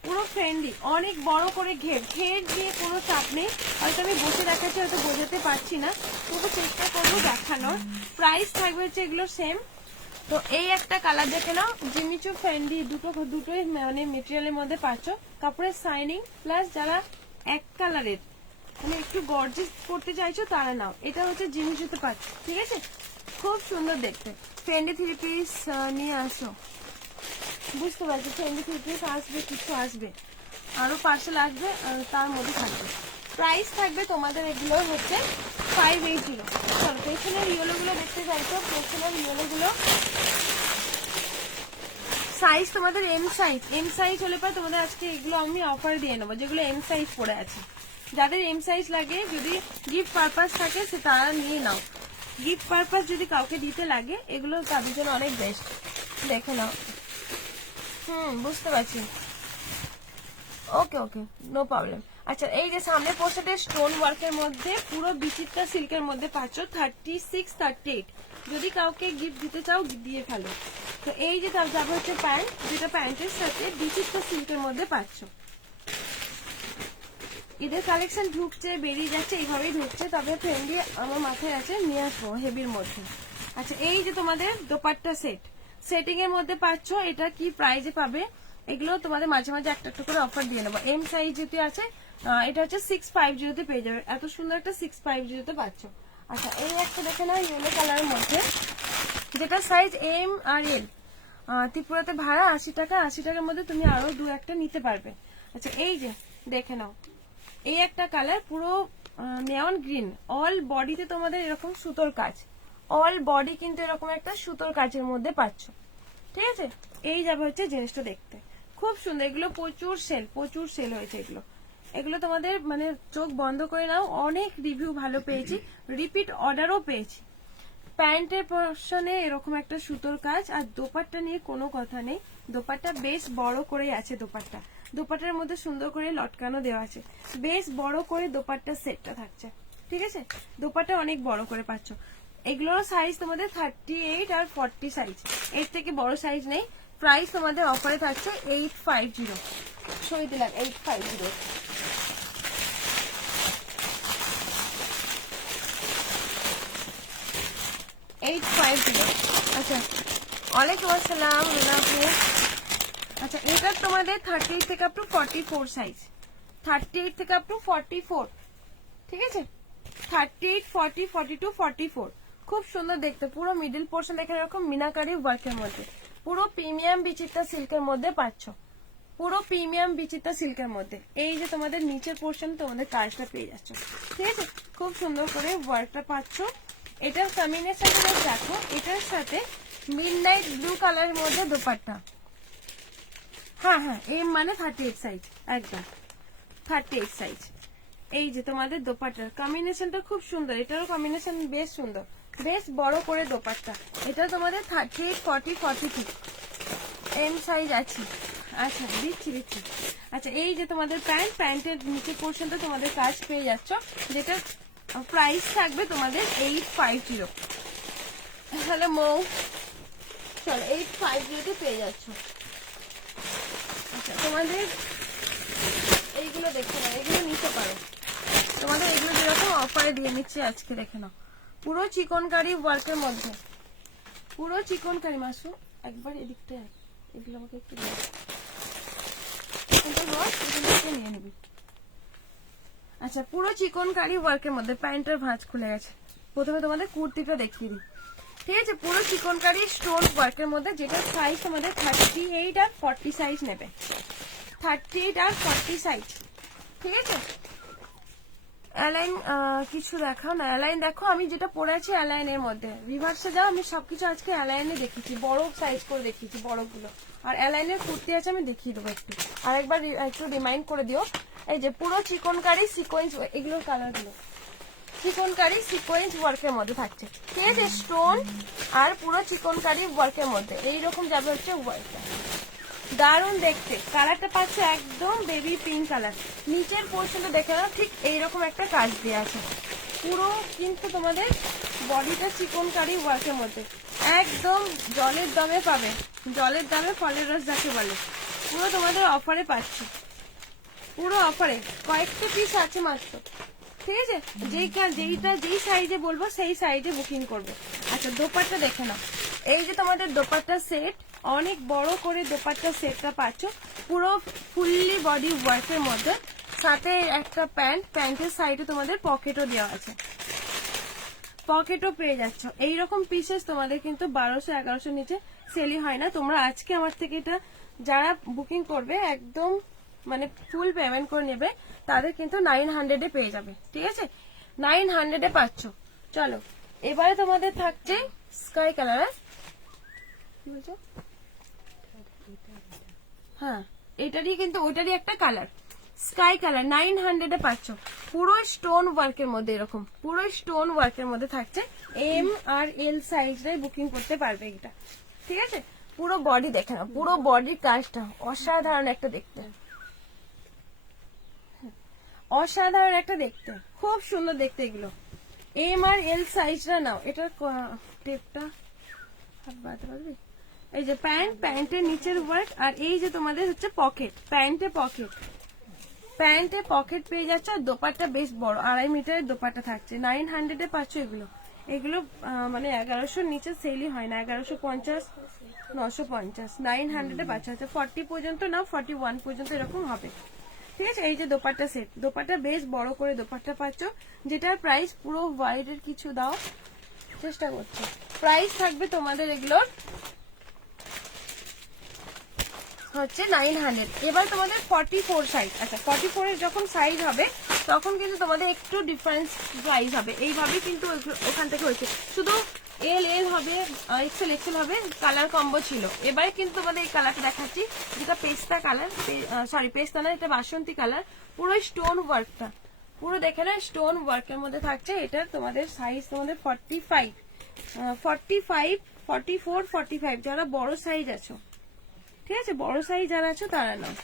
পুরো ফ্রেন্ডলি, অনেক বড় করে ঘের দিয়ে কোনো চাপ নেই। হয়তো আমি বসে দেখাচ্ছি, হয়তো বোঝাতে পারছি না, তবু চেষ্টা করবো দেখানোর। প্রাইস থাকবে হচ্ছে এগুলো সেম। তো এই একটা কালার দেখে নাও, জিমিচু ফ্রেন্ডলি, দুটোই মানে মেটেরিয়ালের মধ্যে পাচ্ছ। কাপড়ের শাইনিং প্লাস যারা এক কালারের মানে একটু গর্জিয়াস করতে চাইছো তারা নাও, এটা হচ্ছে জিমিচুতে পাচ্ছ, ঠিক আছে। খুব সুন্দর দেখতে, ফ্রেন্ডলি 3 পিস নিয়ে আসো। বুঝতে পারছি, ফ্রেন্ডলি 3 পিস আসবে, কিছু আসবে, আরো পার্সেল আসবে, তার মধ্যে থাকবে। প্রাইস থাকবে তোমাদের এগুলো হচ্ছে 580। চলো পেছনের ইয়েলো গুলো দেখতে চাইছো, পেছনের ইয়েলো গুলো সাইজ তোমাদের এম সাইজ হলে পরে তোমাদের আজকে এগুলো আমি অফার দিয়ে নেবো, যেগুলো এম সাইজ পড়ে আছে। যাদের এম সাইজ লাগে, যদি গিফট পারপাস থাকে সে তারা নিয়ে নাও। গিফট পারপাস যদি কাউকে দিতে লাগে, এগুলো তাদের জন্য অনেক বেস্ট। দেখে নাও, বুঝতে পারছি, ওকে ওকে নো প্রবলেম। আচ্ছা এই যে সামনে পোস্টারে স্টোন ওয়ার্কের মধ্যে পুরো বিচিত্রা সিল্কের মধ্যে পাচ্ছ 36-38। যদি কাউকে গিফট দিতে চাও দিয়ে ফেলো। তো এই যে যাবে হচ্ছে প্যান্ট, যেটা প্যান্টের সাথে বিচিত্রা সিল্কের মধ্যে পাচ্ছ। ঈদের কালেকশন ঢুকছে, বেরিয়ে যাচ্ছে, এইভাবেই ঢুকছে। তবে ফ্রেন্ডলি আমার মাথায় আছে, নিয়ে আসবো হেভির মধ্যে। আচ্ছা এই যে তোমাদের দোপাট্টা সেটিং এর মধ্যে পাচ্ছ, এটা কি প্রাইজে পাবে এগুলো তোমাদের মাঝে মাঝে একটা একটা করে অফার দিয়ে নেবো। এম সাইজ যেতে আছে, এটা হচ্ছে 650 পেয়ে যাবে, এত সুন্দর একটা 650 পাচ্ছ। আচ্ছা এই একটা দেখে না ইয়েলো কালারের মধ্যে, যেটা সাইজ এম আর এল। ত্রিপুরাতে ভাড়া 80 টাকা, 80 টাকার মধ্যে তুমি আরো 2-1টা নিতে পারবে। আচ্ছা এই যে দেখে নাও, এই একটা কালার পুরো নেয়ন গ্রিন, অল বডিতে তোমাদের এরকম সুতোর কাজ, অল বডি কিন্তু এরকম একটা সুতোর কাজের মধ্যে পাচ্ছ, ঠিক আছে। এই যাবে হচ্ছে জিনিসটা দেখতে খুব সুন্দর। এগুলো প্রচুর সেল হয়েছে এগুলো তোমাদের মানে চোখ বন্ধ করে নাও, অনেক রিভিউ ভালো পেয়েছি, রিপিট অর্ডারও পেয়েছি। প্যান্টের পোর্শনে এরকম একটা সুতোর কাজ, আর দোপাট্টা নিয়ে কোনো কথা নেই, দোপাট্টা বেশ বড় করে আছে। দোপাট্টার মধ্যে সুন্দর করে লটকানো দেওয়া আছে, বেশ বড় করে দোপাট্টার সেটটা থাকছে, ঠিক আছে। দোপাট্টা অনেক বড় করে পাচ্ছ। এগুলোর সাইজ তোমাদের 38 আর 40 সাইজ, এর থেকে বড় সাইজ নেই। প্রাইস তোমাদের অফারে থাকছে 850, সই দিলাম 850। আচ্ছা ওয়ালাইকুম আসসালাম রুনা আপু। আচ্ছা এটা তোমাদের 38 থেকে আপ টু 44 সাইজ, 38 থেকে আপ টু 44 ঠিক আছে 38, 40, 42, 44 খুব সুন্দর দেখতে। পুরো মিডল পোর্শন দেখে এরকম মিনাকারি ওয়ার্কের মধ্যে, পুরো প্রিমিয়াম বিচিত্রা সিল্কের মধ্যে পাচ্ছ, পুরো প্রিমিয়াম বিচিত্রা সিল্কের মধ্যে। এই যে তোমাদের নিচের পোর্শন তোমাদের কাজটা পেয়ে যাচ্ছ, ঠিক আছে খুব সুন্দর করে ওয়ার্কটা পাচ্ছ। এটার কম্বিনেশন দেখো, এটার সাথে মিডনাইট ব্লু কালারের মধ্যে দোপাট্টা। হ্যাঁ হ্যাঁ এম মানে 38 সাইজ, একদম 38 সাইজ। এই যে তোমাদের দোপাট্টার কম্বিনেশনটা খুব সুন্দর, এটারও কম্বিনেশন বেশ সুন্দর, বেশ বড় করে দোপাট্টা। এটা তোমাদের 38, 40, 42 এম সাইজ আছে। আচ্ছা দিচ্ছি। আচ্ছা এই যে তোমাদের প্যান্ট, প্যান্টের নিচে পোর্শনটা তোমাদের কাজ পেয়ে যাচ্ছ, যেটা প্রাইস থাকবে তোমাদের 850। তাহলে মৌ চলো 850 পেয়ে যাচ্ছ। আচ্ছা তোমাদের এইগুলো দেখতে পারো, এগুলো নিতে পারো, তোমাদের এগুলো যেরকম অফারে দিয়ে নিচ্ছে আজকে, দেখে নাও পুরো চিকনকারি ওয়ার্কের মধ্যে, পুরো চিকনকারি। মাসু একবার এদিকটা এগুলো আমাকে একটু নিয়ে নিবি। আচ্ছা পুরো চিকনকারি ওয়ার্কের মধ্যে প্যান্টের ভাঁজ খুলে গেছে। প্রথমে তোমাদের কুর্তিটা দেখিয়ে দিই, ঠিক আছে পুরো চিকনকারি স্টোন ওয়ার্কের মধ্যে, যেটা সাইজ তোমাদের 38 আর 40 সাইজ নেবে, 38 আর 40 সাইজ, ঠিক আছে। অ্যালাইন কিছু দেখাও না, অ্যালাইন দেখো আমি যেটা পরে আছি অ্যালাইনের মধ্যে, রিভার্সে যাও, আমি সবকিছু আজকে অ্যালাইনে দেখিয়েছি, বড় সাইজ করে দেখিয়েছি বড়গুলো। আর অ্যালাইনের কুর্তি আছে আমি দেখিয়ে দেবো একটু, আর একবার একটু রিমাইন্ড করে দিও। এই যে পুরো চিকনকারি সিকোয়েন্স, এগুলোর কালারগুলো চিকনকারি সিকোয়েন্স ওয়ার্কের মধ্যে থাকছে, ঠিক আছে স্টোন আর পুরো চিকনকারি ওয়ার্কের মধ্যে এইরকম যাবে হচ্ছে ওয়ার্কটা। দারুণ দেখতে, কালারটা পাচ্ছে একদম বেবি পিঙ্ক কালার। নিচের পোর্শনটা দেখে নাও, ঠিক এইরকম একটা কাজ দিয়ে আছে, পুরো কিন্তু তোমাদের বডিটা চিকনকারি ওয়ার্কের মধ্যে, একদম জলের দামে পাবে, জলের দামে ফলের রস যাকে বলে। পুরো তোমাদের অফারে পাচ্ছে, পুরো অফারে, কয়েকটা পিস আছে মাত্র, ঠিক আছে যেই সাইজে বলবো সেই সাইজে বুকিং করবে। আচ্ছা দোপাট্টা দেখে নাও, এই যে তোমাদের দোপাট্টা সেট, অনেক বড় করে দোপাট্টা সেটটা পাচ্ছ, পুরো ফুললি বডি ওয়ার্কের মধ্যে, সাথে একটা প্যান্ট, প্যান্টের সাইডে তোমাদের পকেটও দেওয়া আছে, পকেটও পেয়ে যাচ্ছ। এইরকম পিসেস তোমাদের কিন্তু 1200-1100 নিচে সেলই হয় না। তোমরা আজকে আমার থেকে এটা যারা বুকিং করবে একদম মানে ফুল পেমেন্ট করে নেবে, তাদের কিন্তু 900 পেয়ে যাবে, ঠিক আছে 900 পাচ্ছ। চলো এবারে তোমাদের থাকছে স্কাই কালার, কি বলছো? হ্যাঁ এটারই কিন্তু ওইটারই একটা কালার, স্কাই কালার 900 পাচ্ছ, পুরো স্টোন ওয়ার্কের মধ্যে, এরকম পুরো স্টোন ওয়ার্কের মধ্যে থাকছে। এম আর এল সাইজটাই বুকিং করতে পারবে এটা, ঠিক আছে। পুরো বডি দেখে নাও, পুরো বডির কাজটা অসাধারণ একটা দেখতে, অসাধারণ একটা দেখতে, খুব সুন্দর দেখতে এগুলো। এম আর এল সাইজটা নাও, এটার টেপটা হাত বাড়াতে পারবি। এই যে প্যান্ট, প্যান্টের নিচের ওয়ার্ক, আর এই যে তোমাদের হচ্ছে পকেট, প্যান্টে পকেট পেয়ে যাচ্ছে। আর দোপাট্টা বেশ বড়, 2.5 মিটারের দোপাট্টা থাকছে, 900 পাচ্ছ এগুলো। এগুলো মানে 1100 নিচে সেলই হয় না, 1150, 950, 900 পাচ্ছ। আচ্ছা 40 পর্যন্ত না, 41 পর্যন্ত এরকম হবে, ঠিক আছে। এই যে দোপাট্টা সেট, দোপাট্টা বেশ বড় করে দোপাট্টা পাচ্ছ, যেটার প্রাইস পুরো হোয়াইটের কিছু দাও চেষ্টা করছি, প্রাইস থাকবে তোমাদের এগুলোর হচ্ছে 900। এবার তোমাদের 44 সাইজ, আচ্ছা 44 এর যখন সাইজ হবে তখন কিন্তু তোমাদের একটু ডিফারেন্স প্রাইস হবে, এইভাবে কিন্তু ওখান থেকে হয়েছে, শুধু এল হবে, এক্সেল হবে, কালার কম্বো ছিল। এবারে কিন্তু তোমাদের এই কালারটা দেখাচ্ছি, যেটা পেস্তা কালার, সরি পেস্তা না, এটা বাসন্তী কালার, পুরো স্টোন ওয়ার্কটা, পুরো দেখে না স্টোন ওয়ার্কের মধ্যে থাকছে। এটার তোমাদের সাইজ তোমাদের 45, 44, 45 যারা বড় সাইজ আছো, ঠিক আছে বড় সাইজ যারা আছো তারা নাও।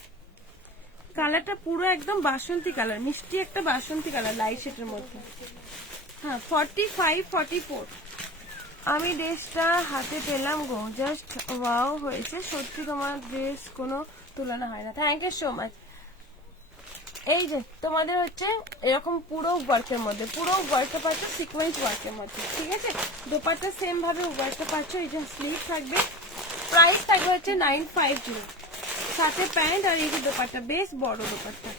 কালারটা পুরো একদম বাসন্তী কালার, মিষ্টি একটা বাসন্তী কালার লাইট শেডের মধ্যে। হ্যাঁ 45, 44। আমি ড্রেসটা হাতে পেলাম গো, জাস্ট ওয়াও হয়েছে সত্যি, তোমার ড্রেস কোনো তুলনা হয় না, থ্যাংক ইউ সো মাচ। এই যে তোমাদের হচ্ছে এরকম পুরো ওয়ার্কের মধ্যে, পুরো ওয়ার্কটা পাচ্ছ সিকোয়েন্স ওয়ার্কের মধ্যে, ঠিক আছে। দোপাট্টা সেম ভাবে ওয়ার্কটা পাচ্ছ, এই যে স্লিভ থাকবে, প্রাইস থাকবে হচ্ছে 950, সাথে প্যান্ট আর এই যে দোপাট্টা বেশ বড় দোপাট্টা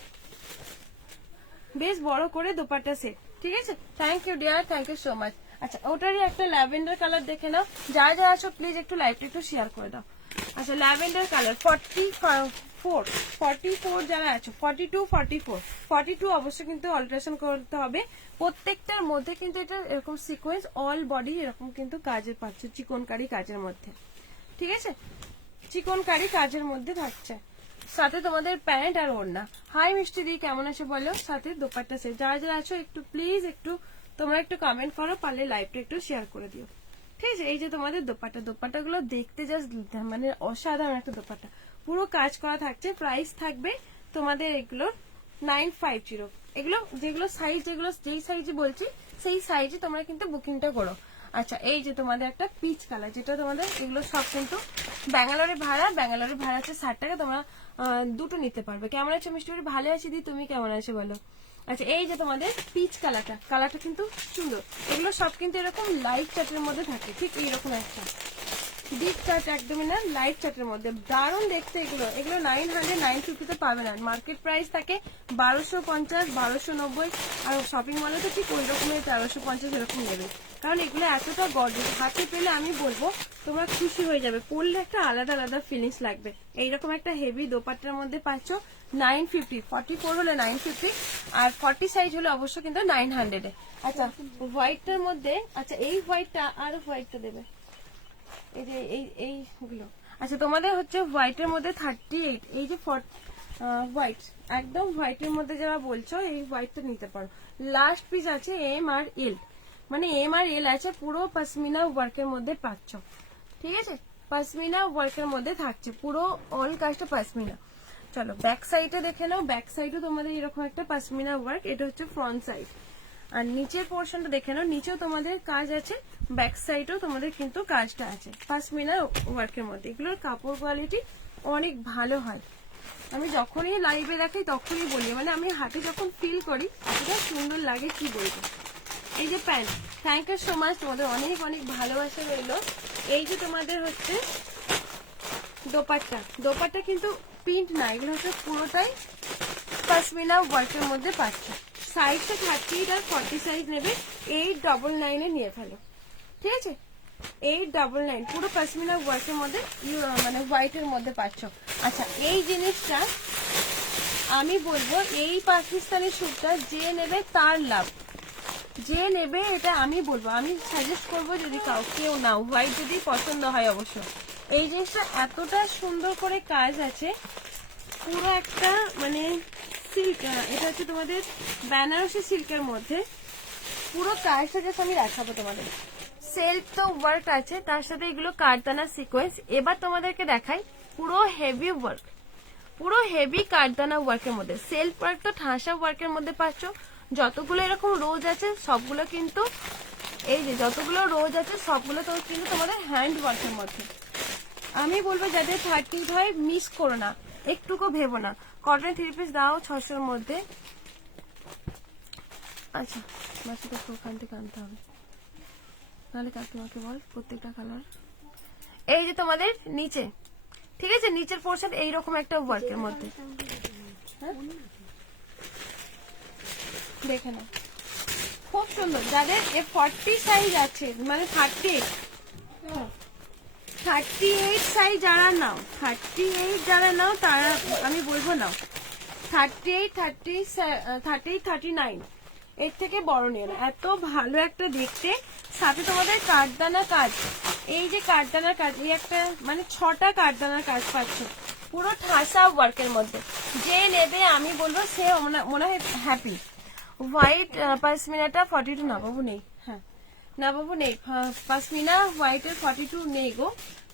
বেশ বড় করে দোপাট্টা সেট। ঠিক আছে, thank you dear, thank you so much. আচ্ছা ওটারই একটা ল্যাভেন্ডার কালার দেখে নাও, যারা যারা আছো প্লিজ একটু লাইভটা একটু শেয়ার করে দাও। আচ্ছা ল্যাভেন্ডার কালার 44 যারা আছো, 42 44 42 অবশ্যই কিন্তু অল্টারেশন করতে হবে। প্রত্যেকটার মধ্যে কিন্তু এটা এরকম সিকোয়েন্স অল বডি এরকম কিন্তু কাজের পাচ্ছে, চিকনকারি কাজের মধ্যে। ঠিক আছে, চিকনকারি কাজের মধ্যে থাকছে, সাথে তোমাদের প্যান্ট আর ওড়না। হাই মিষ্টি দি, কেমন আছে বলো, সাথে দোপাট্টা সেট। যারা যারা আছো একটু প্লিজ একটু তোমরা একটু কমেন্ট করো, পারলে লাইভটা একটু শেয়ার করে দিও। ঠিক আছে, এই যে তোমাদের দোপাট্টা গুলো দেখতে জাস্ট মানে অসাধারণ একটা দোপাট্টা, পুরো কাজ করা থাকছে। প্রাইস থাকবে তোমাদের এগুলোর 950। এগুলো যেগুলো সাইজ, যেগুলো যেই সাইজে বলছি সেই সাইজে তোমরা কিন্তু বুকিংটা করো। আচ্ছা এই যে তোমাদের একটা পিচ কালার, যেটা তোমাদের এগুলো সব কিন্তু ব্যাঙ্গালোরে ভাড়া আছে 60 টাকা, তোমরা দুটো নিতে পারবে। কেমন আছে মিষ্টি, ভালো আছি দি, তুমি কেমন আছে বলো। আচ্ছা এই যে তোমাদের পিচ কালারটা কিন্তু সুন্দর। এগুলো সব কিন্তু এরকম লাইট চার্টের মধ্যে থাকে, ঠিক এইরকম একটা ডিপ চার্ট, একদমই না লাইট চার্টের মধ্যে, দারুণ দেখতে। এগুলো 900 950 পাবে না, মার্কেট প্রাইস থাকে 1250 1290, আর শপিং মলে তো ঠিক ওই রকমের 1350 এরকম নেবে। কারণ এগুলো এতটা গর্জিয়াস, হাতে পেলে আমি বলবো তোমরা খুশি হয়ে যাবে, পরলে একটা আলাদা আলাদা ফিলিংস লাগবে। এইরকম একটা হেভি দোপাট্টার মধ্যে পাচ্ছ 950, 44 হলে 950, আর 40 সাইজ হলে অবশ্য কিন্তু 900 এ। আচ্ছা হোয়াইটটার মধ্যে, আচ্ছা এই হোয়াইটটা আর হোয়াইটটা দেবে, এই যে এইগুলো। আচ্ছা তোমাদের হচ্ছে হোয়াইটের মধ্যে 38, এই যে হোয়াইট, একদম হোয়াইটের মধ্যে যারা বলছো এই হোয়াইটটা নিতে পারো। লাস্ট পিস আছে এম আর এল, মানে এম আর এল আছে, পুরো পশমিনা ওয়ার্কের মধ্যে পাচ্ছ। ঠিক আছে, পশমিনা ওয়ার্কের মধ্যে থাকছে, পুরো অল কাজটা পশমিনা। চলো ব্যাক সাইডে দেখে নাও, ব্যাক সাইডও তোমাদের এরকম একটা পশমিনা ওয়ার্ক, এটা হচ্ছে ফ্রন্ট সাইড। আর নিচের পোর্শনটা দেখে নাও, নিচেও তোমাদের কাজ আছে, ব্যাক সাইডেও তোমাদের কিন্তু কাজটা আছে পশমিনা ওয়ার্কের মধ্যে। এগুলোর কাপড় কোয়ালিটি অনেক ভালো হয়, আমি যখনই লাইভে দেখাই তখনই বলি, মানে আমি হাতে যখন ফিল করি এতটা সুন্দর লাগে কি বলবো। এই যে pant, thank you so much, তোমাদের অনেক অনেক ভালোবাসা রইল। এই যে তোমাদের হচ্ছে দোপাট্টা কিন্তু প্রিন্ট না, এগুলো হচ্ছে পুরোটাই পশমিনা ওয়ার্কের মধ্যে পাচ্ছ। সাইজটা 38 আর 40 সাইজ নেবে, 899 এ নিয়ে ফেলো। ঠিক আছে, 899 পুরো পশমিনা ওয়ার্কের মধ্যে, মানে হোয়াইটের মধ্যে পাচ্ছ। আচ্ছা এই জিনিসটা আমি বলবো, এই পাকিস্তানি স্যুটটা যে নেবে তার লাভ, যে নেবে এটা আমি বলবো, আমি সাজেস্ট করবো যদি কেউ নাও, হোয়াইট যদি পছন্দ হয় অবশ্য। এই জিনিসটা এতটা সুন্দর করে কাজ আছে, পুরো একটা মানে সিল্ক, এটা হচ্ছে তোমাদের বেনারসি সিল্কের মধ্যে পুরো কাজটা জাস্ট আমি দেখাবো তোমাদের। সেলফ তো ওয়ার্ক আছে, তার সাথে এগুলো কারদানা সিকোয়েন্স। এবার তোমাদেরকে দেখাই পুরো হেভি ওয়ার্ক, পুরো হেভি কারদানা ওয়ার্কের মধ্যে। সেলফ ওয়ার্ক তো ঠাসা ওয়ার্কের মধ্যে পাচ্ছ। যতগুলো এরকম রোজ আছে সবগুলো কিন্তু, এই যে যতগুলো রোজ আছে সবগুলো তো কিন্তু তোমাদের হ্যান্ড ওয়ার্কের মধ্যে। আমি বলবো যাদের 30 হয় মিস করো না, একটুকু ভেবো না। কটন 3 পিস দাও 600-র মধ্যে। আচ্ছা মাসিটা ওখান থেকে আনতে হবে, নাহলে কাকিমাকে বল প্রত্যেকটা কালার। এই যে তোমাদের নিচে, ঠিক আছে, নিচের পোর্শন এইরকম একটা ওয়ার্কের মধ্যে, দেখে নাও খুব সুন্দর। যাদের 40 সাইজ আছে, মানে 38 সাইজ যারা নাও, 38 যারা নাও তারা আমি বলবো নাও, 38 39 এর থেকে বড় নিয়ে না। এত ভালো একটা দেখতে, সাথে তোমাদের কাঠদানা কাজ, এই যে কাঠদানার কাজ, এই একটা মানে 6টা কাঠদানার কাজ পাচ্ছ পুরো ঠাসা ওয়ার্কের মধ্যে। যে নেবে আমি বলবো সে মনে হয় হ্যাপি। হোয়াইট পশমিনাটা 42 না বাবু নেই, হ্যাঁ না বাবু নেই, পশমিনা হোয়াইটের 42 নেই গো,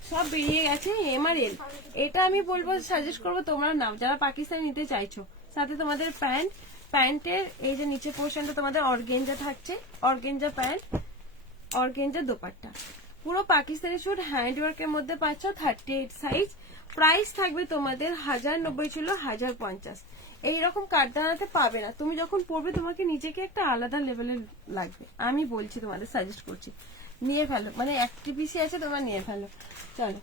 সব বেরিয়ে গেছে এম আর এল। এটা আমি বলবো সাজেস্ট করবো তোমরা নাও যারা পাকিস্তানি নিতে চাইছো। সাথে তোমাদের প্যান্টের এই যে নিচে পোর্শনটা তোমাদের অর্গেঞ্জা থাকছে, অর্গেঞ্জা প্যান্ট, অর্গেঞ্জা দোপাট্টা, পুরো পাকিস্তানি স্যুট হ্যান্ড ওয়ার্কের মধ্যে পাচ্ছ 38 সাইজ। প্রাইস থাকবে তোমাদের 1090 ছিল 1050। এইরকম কাঠদানাতে পাবে না, তুমি যখন পরবে তোমাকে নিজেকে একটা আলাদা লেভেলের লাগবে। আমি বলছি তোমাদের সাজেস্ট করছি, নিয়ে ফেলো, মানে একটি পিসি আছে তোমরা নিয়ে ফেলো। চলো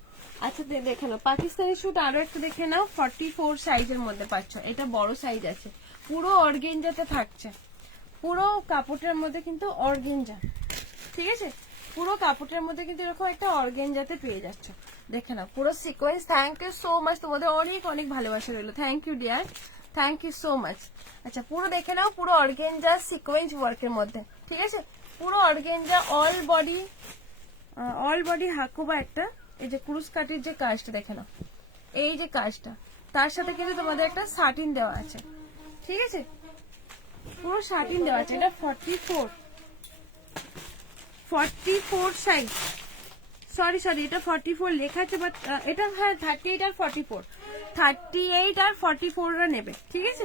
আচ্ছা দেখে নাও পাকিস্তানি স্যুট, আরো একটা দেখে নাও 44 সাইজের মধ্যে পাচ্ছ, এটা বড় সাইজ আছে পুরো অর্গেঞ্জাতে থাকছে, পুরো কাপড়টার মধ্যে কিন্তু অর্গেঞ্জা, ঠিক আছে, পুরো কাপড়টার মধ্যে কিন্তু এরকম একটা অর্গেঞ্জাতে পেয়ে যাচ্ছ। দেখে নাও পুরো sequence. Thank you so much, তোমাদের অনেক অনেক ভালোবাসা রইলো। Thank you dear, thank you so much. আচ্ছা পুরো দেখে নাও, পুরো অর্গেঞ্জা সিকোয়েন্স ওয়ার্কের মধ্যে, ঠিক আছে, পুরো অর্গেঞ্জা অল বডি হাকুবা একটা, এই যে ক্রুজ কাটির যে কাজটা দেখে নাও, এই যে কাজটা, তার সাথে কিন্তু তোমাদের একটা শার্টিন দেওয়া আছে, ঠিক আছে, পুরো শার্টিন দেওয়া আছে। এটা 44 সাইজ, সরি এটা 44 লেখা আছে, বাট এটা হ্যাঁ 38 আর 44 নেবে, ঠিক আছে।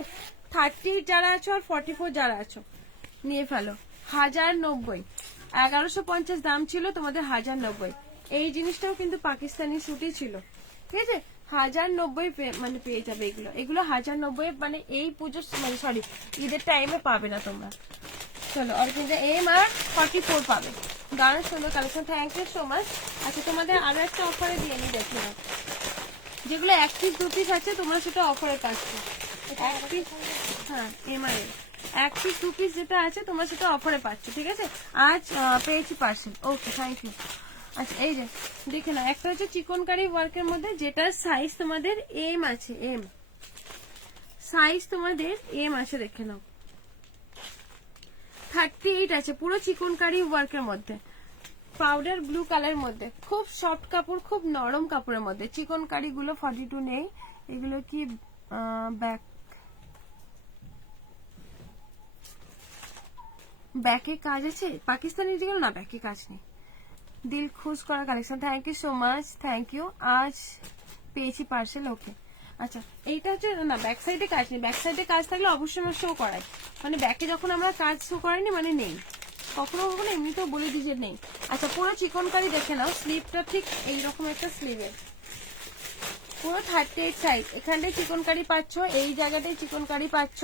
38 যারা আছো আর 44 যারা আছো নিয়ে ফেলো। 1090, 1150 দাম ছিল তোমাদের, 1090। এই জিনিসটাও কিন্তু পাকিস্তানি সুটি ছিল, ঠিক আছে, 1090 মানে পেয়ে যাবে এগুলো। এগুলো 1090 মানে এই পুজো মানে সরি ঈদের টাইমে পাবে না তোমরা। চলো অর্গেঞ্জা এম আর 44 পাবে, দারুণ সুন্দর collection. Thank you so much. আচ্ছা তোমাদের আরো একটা অফারে দিয়ে নি, দেখে নাও, যেগুলো 1 পিস 2 পিস আছে তোমরা সেটা অফারে পাচ্ছ। 1 পিস, হ্যাঁ এমআরএল 1 পিস 2 পিস যেটা আছে তোমরা সেটা অফারে পাচ্ছ, ঠিক আছে। আজ পেয়েছি পার্সেল, ওকে থ্যাংক ইউ। আচ্ছা এই যে দেখে নাও, একটা হচ্ছে চিকনকারি ওয়ার্কের মধ্যে, যেটার সাইজ তোমাদের এম আছে, এম সাইজ তোমাদের এম আছে, দেখে নাও 38 আছে, পুরো চিকনকারি ওয়ার্কের মধ্যে, পাউডার ব্লু কালার মধ্যে, খুব সফট কাপড়, খুব নরম কাপড়ের মধ্যে। চিকনকারি গুলো 42 নেই, এগুলো কি ব্যাকে কাজ আছে, পাকিস্তানি যেগুলো না ব্যাকে কাজ নেই। দিল খুশ করা collection, thank you so much, thank you. আজ পেয়েছি পার্সেল, ওকে। আচ্ছা এইটা হচ্ছে না ব্যাক সাইডে কাজ নেই, ব্যাক সাইডে কাজ থাকলে অবশ্যই আমরা শো করাই, মানে ব্যাকে যখন আমরা কাজ শো করাইনি মানে নেই, কখনো কখনো এমনিতেও বলে দিই যে নেই। আচ্ছা পুরো চিকনকারি দেখে নাও, স্লিভটা ঠিক এইরকম একটা স্লিভের, পুরো 38 সাইজ, এখানটায় চিকনকারি পাচ্ছ, এই জায়গাটায় চিকনকারি পাচ্ছ,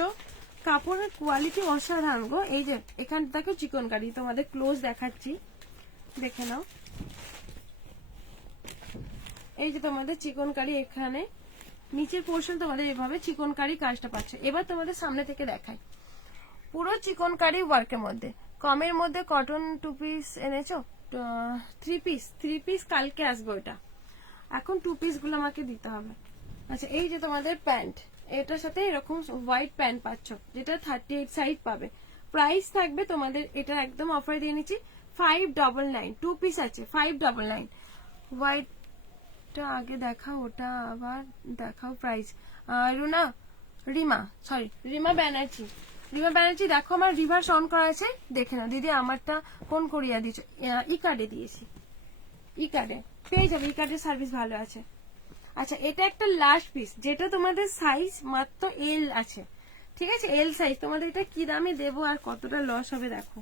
কাপড়ের কোয়ালিটি অসাধারণ গো। এই যে এখানটাকে চিকনকারি তোমাদের ক্লোজ দেখাচ্ছি, দেখে নাও, এই যে তোমাদের চিকনকারি, এখানে নিচের পোর্শন তোমাদের এভাবে চিকনকারি কাজটা পাচ্ছে। এবার তোমাদের সামনে থেকে দেখাই, পুরো চিকনকারি ওয়ার্কের মধ্যে, কমের মধ্যে কটন 2 পিস এনেছো, 3 পিস কালকে আসবে ওটা, এখন 2 পিস গুলো আমাকে দিতে হবে। আচ্ছা এই যে তোমাদের প্যান্ট, এটার সাথে এরকম হোয়াইট প্যান্ট পাচ্ছ, যেটা 38 সাইজ পাবে। প্রাইস থাকবে তোমাদের, এটা একদম অফার দিয়ে নিচ্ছি 599, 2 পিস আছে 599। হোয়াইটটা আগে দেখাও, ওটা আবার দেখাও প্রাইস। রিমা ব্যানার্জি দেখো, আমার রিভার্স অন করা আছে, দেখে নাও দিদি, আমারটা কোন কোরিয়া দিয়েছো, ই কার্ডে দিয়েছি, ই কার্ডে পেয়ে যাবে, ই কার্ডের সার্ভিস ভালো আছে। আচ্ছা এটা একটা লাস্ট পিস, যেটা তোমাদের সাইজ মাত্র এল আছে, ঠিক আছে, এল সাইজ। তোমাদের এটা কি দামে দেবো আর কতটা লস হবে দেখো,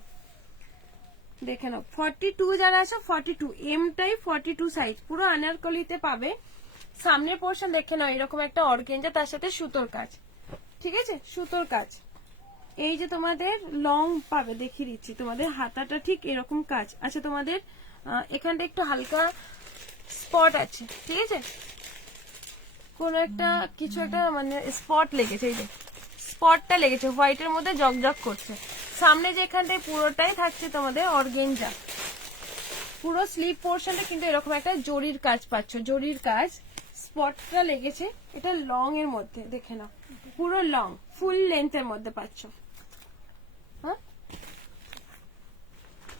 দেখে নাও 42 যারা আছে 42, এমটাই 42 সাইজ, পুরো আনারকলিতে পাবে। সামনের পোর্শন দেখে নাও, এরকম একটা অর্গেঞ্জা, তার সাথে সুতোর কাজ, ঠিক আছে, সুতোর কাজ। এই যে তোমাদের লং পাবে, দেখিয়ে দিচ্ছি, তোমাদের হাতাটা ঠিক এরকম কাজ। আচ্ছা তোমাদের এখানটা একটু হালকা স্পট আছে, ঠিক আছে, কোন একটা কিছু একটা মানে স্পট লেগেছে, এই যে স্পটটা লেগেছে, হোয়াইটের মধ্যে জগজগ করছে। সামনে যে এখানটায় পুরোটাই থাকছে তোমাদের অর্গেঞ্জা, পুরো স্লিভ পোর্শনে কিন্তু এরকম একটা জরির কাজ পাচ্ছ, জরির কাজ, স্পটটা লেগেছে। এটা লং এর মধ্যে, দেখে নাও পুরো লং ফুল লেন্থের মধ্যে পাচ্ছ, হ্যাঁ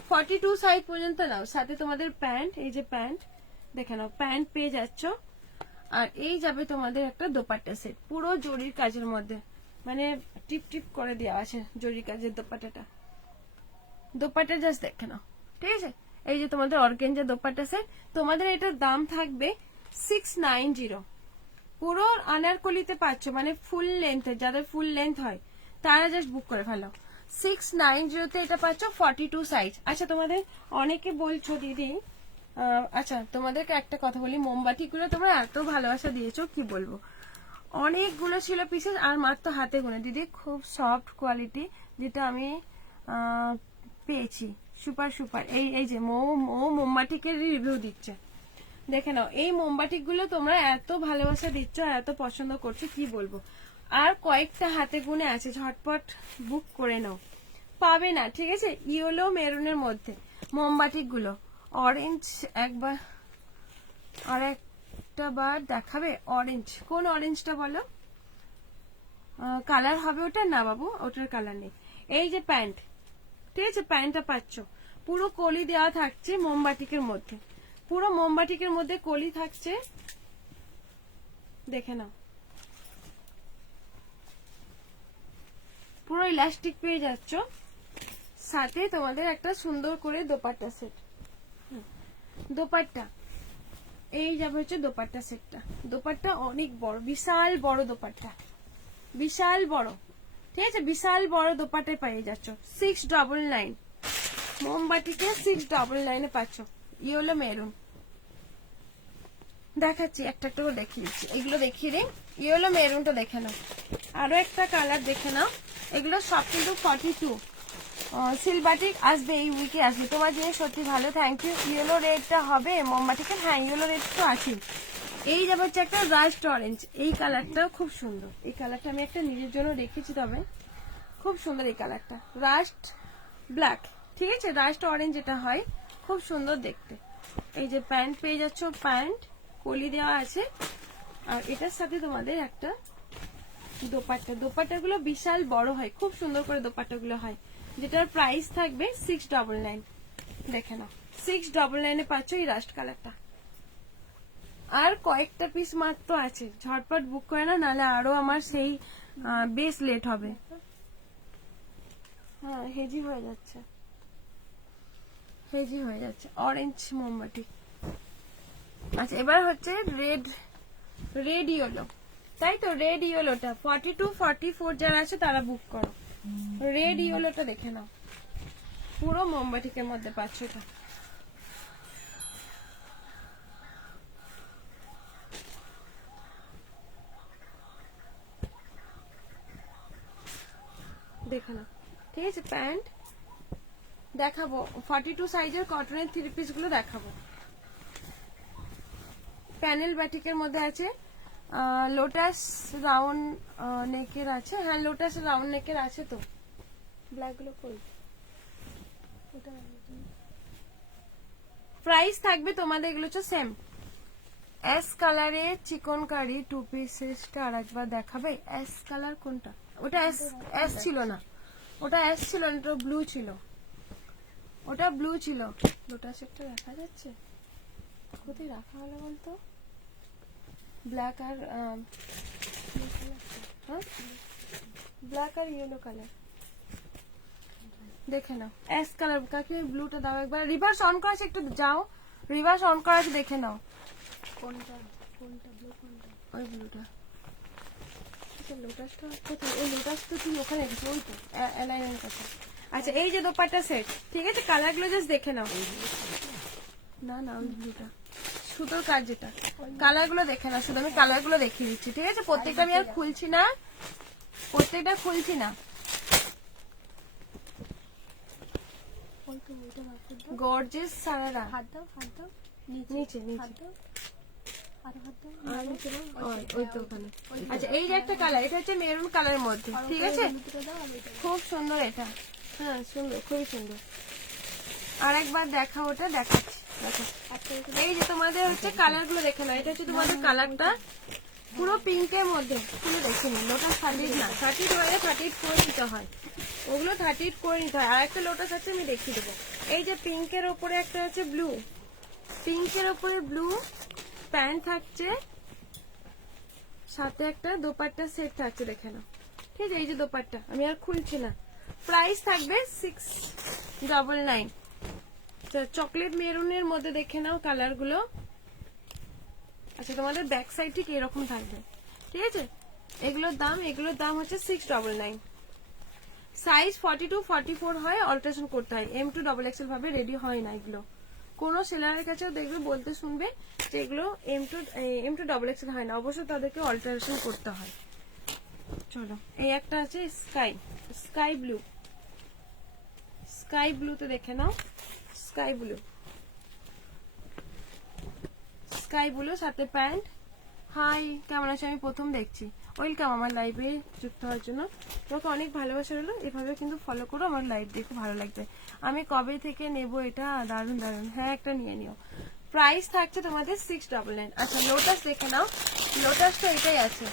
42 সাইজ পর্যন্ত নাও। সাথে তোমাদের প্যান্ট, এই যে প্যান্ট দেখে নাও, প্যান্ট পেয়ে যাচ্ছ। আর এই যাবে তোমাদের একটা দোপাট্টা সেট, পুরো জরির কাজের মধ্যে, মানে টিপ টিপ করে দেওয়া আছে জরির কাজের দোপাট্টাটা, দোপাট্টা জাস্ট দেখে নাও, ঠিক আছে। এই যে তোমাদের অর্গেঞ্জা দোপাট্টা সেট, তোমাদের এটার দাম থাকবে 690, পুরো আনারকলিতে পাচ্ছ, মানে ফুল লেন্থের, যাদের ফুল লেন্থ হয় তারা জাস্ট বুক করে ফেলো। 690 তে এটা পাচ্ছ 42 সাইজ। আচ্ছা তোমাদের অনেকে বলছো দিদি, আচ্ছা তোমাদেরকে একটা কথা বলি, মোমবাতি গুলো তোমরা এত ভালোবাসা দিয়েছো কি বলবো, অনেকগুলো ছিল পিসেস, আর মাত্র হাতে গুনে দিদি, খুব সফট কোয়ালিটি, যেটা আমি পেয়েছি, সুপার। এই যে মোমবাতিকে রিভিউ দিচ্ছে, দেখে নাও, এই মোমবাতি গুলো তোমরা এত ভালোবাসা দিচ্ছ আর এত পছন্দ করছো কি বলবো। আর কয়েকটা হাতে গুনে আছে, ঝটপট বুক করে নাও, পাবে না, ঠিক আছে। ইয়েলো মেরুনের মধ্যে মোমবাতি গুলো, অরেঞ্জ একবার, আর একটা বার দেখাবে অরেঞ্জ। কোন অরেঞ্জটা বলো? কালার হবে ওটা না বাবু, ওটার কালার নেই। এই যে প্যান্ট, ঠিক আছে, প্যান্টটা পাচ্ছ, পুরো কলি দেওয়া থাকছে মোমবাতিকের মধ্যে, পুরো মোমবাতিকের মধ্যে কলি থাকছে, দেখে নাও। পুরো ইলাস্টিক পেয়ে যাচ্ছ, সাথে তোমাদের একটা সুন্দর করে দোপাট্টা সেট। দোপাট্টা এই যাবে হচ্ছে দোপাট্টা সেটটা। দোপাট্টা অনেক বড়, বিশাল বড় দোপাট্টা, বিশাল বড়, ঠিক আছে, বিশাল বড় দোপাট্টায় পেয়ে যাচ্ছ 699 মোমবাতিকে 699 পাচ্ছ। ইয়েলো মেরুন দেখাচ্ছি, একটা একটা করে দেখিয়ে দিচ্ছি, এগুলো দেখিয়ে দিই। ইয়েলো মেরুনটা দেখে নাও, আরো একটা কালার দেখে নাও। এগুলো সব কিন্তু 42 সিলবাটিক আসবে, এই উইকে আসবে। তোমার জিনিস সত্যি ভালো, থ্যাংক ইউ। ইয়েলো রেডটা হবে মোমবাতিকে, হ্যাঁ ইয়েলো রেড তো আছে। এই যাবে হচ্ছে একটা রাস্ট অরেঞ্জ, এই কালারটাও খুব সুন্দর, এই কালারটা আমি একটা নিজের জন্য রেখেছি, তবে খুব সুন্দর এই কালারটা। রাস্ট ব্ল্যাক, ঠিক আছে, রাস্ট অরেঞ্জ এটা হয়, খুব সুন্দর দেখতে। এই যে প্যান্ট পেয়ে যাচ্ছ, প্যান্ট কলি দেওয়া আছে, আর এটার সাথে তোমাদের একটা দোপাট্টা। দোপাট্টাগুলো বিশাল বড় হয়, খুব সুন্দর করে দোপাট্টাগুলো হয়, যেটার প্রাইস থাকবে 699। দেখে নাও 699 পাচ্ছ এই রাস্ট কালারটা। আর কয়েকটা পিস মাত্র আছে, ঝটপট বুক করে না, নাহলে আরো আমার সেই বেশ লেট হবে। হ্যাঁ হেজি হয়ে যাচ্ছে, হেজি হয়ে যাচ্ছে। অরেঞ্জ মোমবাতি। আচ্ছা এবার হচ্ছে রেড, রেড ইয়েলো, তাই তো, রেড ইয়েলোটা 42 44 যারা আছে তারা বুক করো। রেড ইয়েলোটা দেখে নাও, পুরো মোমবাতিকের মধ্যে পাচ্ছ এটা। দেখে নাও, ঠিক আছে। প্যান্ট দেখাবো 42 সাইজের কটনের 3 পিস গুলো দেখাবো। প্যানেল বাটিকের মধ্যে আছে, লোটাস রাউন্ড নেকের আছে, হ্যাঁ লোটাস রাউন্ড নেকের আছে তো। ব্ল্যাক গুলো কই? প্রাইস থাকবে তোমাদের এগুলো হচ্ছে সেম। এস কালারে চিকন কারি 2 পিসেসটা আর একবার দেখাবে। এস কালার কোনটা? ওটা এস, এস ছিল না, ওটা এস ছিল না, ওটা ব্লু ছিল, ওটা ব্লু ছিল। লোটাস একটা দেখা যাচ্ছে, কোথায় রাখা হলো বলতো? ব্ল্যাক আর ব্ল্যাক আর ইয়েলো কালার দেখে নাও। এস কালার কাকে ব্লুটা দাও একবার, রিভার্স অন করা আছে, একটু যাও, রিভার্স অন করা আছে দেখে নাও। কোনটা কোনটা ব্লু কোনটা? ওই ব্লুটা। আচ্ছা লোটাসটা কোথায়? ওই লোটাস তো তুই ওখানে রেখেছিস, ওই তো অ্যালাইনের কাছে। আচ্ছা এই যে দোপাট্টা সেট, ঠিক আছে, কালারগুলো জাস্ট দেখে নাও। না না ওই ব্লুটা, সুতোর কাজ যেটা, কালারগুলো দেখে নাও, শুধু আমি কালারগুলো দেখিয়ে দিচ্ছি, ঠিক আছে। প্রত্যেকটা আমি আর খুলছি না, প্রত্যেকটা খুলছি না। গর্জিয়াস সারারা, হাত দাও, হাত দাও, নিচে নিচে, ওই তো ওখানে। আচ্ছা এই যে একটা কালার, এটা হচ্ছে মেরুন কালারের মধ্যে, ঠিক আছে, খুব সুন্দর এটা, হ্যাঁ সুন্দর, খুবই সুন্দর। আর একবার দেখা, ওটা দেখাচ্ছি, দেখো এই যে তোমাদের হচ্ছে কালার গুলো দেখে নাও। এটা হচ্ছে তোমাদের কালারটা পুরো পিঙ্কের মধ্যে, খুলে দেখে নিন। লোটাস 30 না, 30 হয়ে 30 করে নিতে হয়, ওগুলো 30 করে নিতে হয়। আর একটা লোটাস আছে আমি দেখিয়ে দেবো। এই যে পিঙ্কের ওপরে একটা আছে ব্লু, পিঙ্কের ওপরে ব্লু প্যান্ট থাকছে, সাথে একটা দোপাট্টা সেট থাকছে, দেখে নাও, ঠিক আছে। এই যে দোপাট্টা আমি আর খুলছি না, প্রাইস থাকবে 699। চকলেট মেরুনের মধ্যে দেখে নাও কালার গুলো। আচ্ছা তোমাদের ব্যাক সাইড ঠিক এরকম থাকবে, ঠিক আছে। এগুলোর দাম হচ্ছে 699। সাইজ 42 44 হয়, অল্টারেশন করতে হয়, M2 XXL ভাবে রেডি হয় না এগুলো। কোন সেলারের কাছেও দেখবে বলতে শুনবে যে এগুলো M2 XXL হয় না, অবশ্যই তাদেরকে অল্টারেশন করতে হয়। চলো এই একটা আছে স্কাই ব্লু, স্কাই ব্লুতে দেখে নাও, স্কাই ব্লু সাথে প্যান্ট, হাই, কেমন আছো? আমি প্রথম দেখছি, ওয়েলকাম আমার লাইভে যুক্ত হওয়ার জন্য। তোমাকে অনেক ভালোবাসা হলো, এভাবে কিন্তু ফলো করো, আমার লাইভ দেখে ভালো লাগবে। আমি কবে থেকে নেব এটা? দারুণ দারুণ, হ্যাঁ একটা নিয়ে নিও। প্রাইস থাকছে তোমাদের 699। আচ্ছা লোটাস দেখে নাও, লোটাসটা এটাই আছে।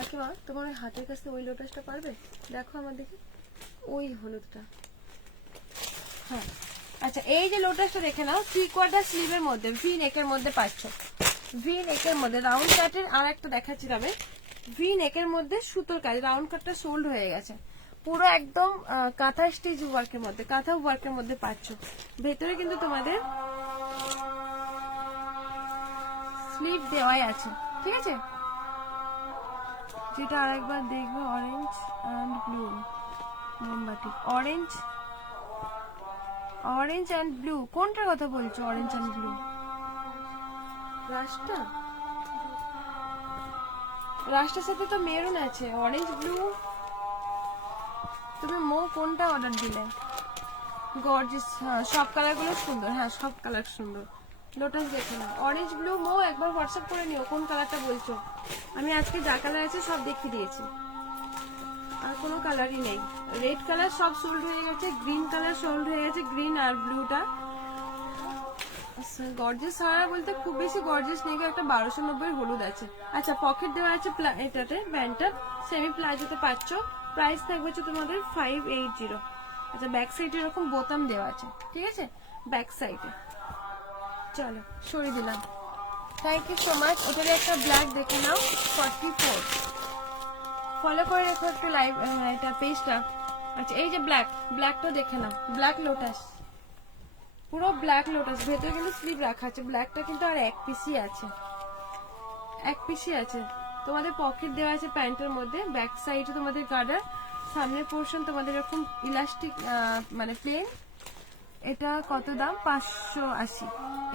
আচ্ছা মা, তোমার ওই হাতের কাছে ওই লোটাসটা পারবে? দেখো আমার দেখে, ওই হলুদটা। হ্যাঁ আচ্ছা, এই যে লোটাসটা দেখে নাও, 3/4 স্লিভের মধ্যে, ভি নেকের মধ্যে পাচ্ছ। ভি নেকের মধ্যে রাউন্ড কাটের, আর একটা দেখাচ্ছি তবে, ভি নেকের মধ্যে সুতোর কাজ, রাউন্ড কাটটা সোল্ড হয়ে গেছে পুরো একদম কাঁথা স্টিচ ওয়ার্কের মধ্যে, কাঁথা ওয়ার্কের মধ্যে পাচ্ছ। ভেতরে কিন্তু তোমাদের স্লিভ দেওয়াই আছে, ঠিক আছে। যেটা আরেকবার দেখবো, অরেঞ্জ অ্যান্ড ব্লু মোমবাতি, অরেঞ্জ অ্যান্ড ব্লু, কোনটার কথা বলছো? অরেঞ্জ অ্যান্ড ব্লু রাস্তা, রাস্তার সাথে তো মেরুন আছে, অরেঞ্জ ব্লু। তুমি কোনটা অর্ডার দিলে? গর্জিয়াস, হ্যাঁ সব কালার গুলো সুন্দর, হ্যাঁ সব কালার সুন্দর। লোটাস দেখে না, অরেঞ্জ ব্লু। একবার হোয়াটসঅ্যাপ করে নিও কোন কালারটা বলছো। আমি আজকে যা কালার আছে সব দেখিয়ে দিয়েছি, আর কোনো কালারই নেই। রেড কালার সব সোল্ড হয়ে গেছে, গ্রিন কালার সোল্ড হয়ে গেছে, গ্রিন আর ব্লুটা। গর্জিয়াস সারা বলতে খুব বেশি গর্জিয়াস নেই, একটা 1290 হলুদ আছে। আচ্ছা পকেট দেওয়া আছে এটাতে, প্যান্টটা সেমি প্লাজোতে পাচ্ছ। প্রাইস থাকবে হচ্ছে তোমাদের 580। আচ্ছা ব্যাক সাইডে এরকম বোতাম দেওয়া আছে, ঠিক আছে ব্যাক সাইডে। চলো সরিয়ে দিলাম, থ্যাংক ইউ সো মাচ। এটার একটা ব্ল্যাক দেখে নাও, 44। ফলো করে রেখো একটু লাইভ এটা পেজটা। আচ্ছা এই যে ব্ল্যাকটা দেখে নাও, ব্ল্যাক লোটাস, পুরো ব্ল্যাক লোটাস। ভেতরে কিন্তু স্লিভ রাখা আছে, ব্ল্যাকটা কিন্তু আর এক পিসই আছে, এক পিসই আছে। তোমাদের পকেট দেওয়া আছে প্যান্টের মধ্যে, ব্যাক সাইডে তোমাদের গার্ডার, সামনের পোর্শন তোমাদের এরকম ইলাস্টিক মানে প্লেন। এটা কত দাম? 580।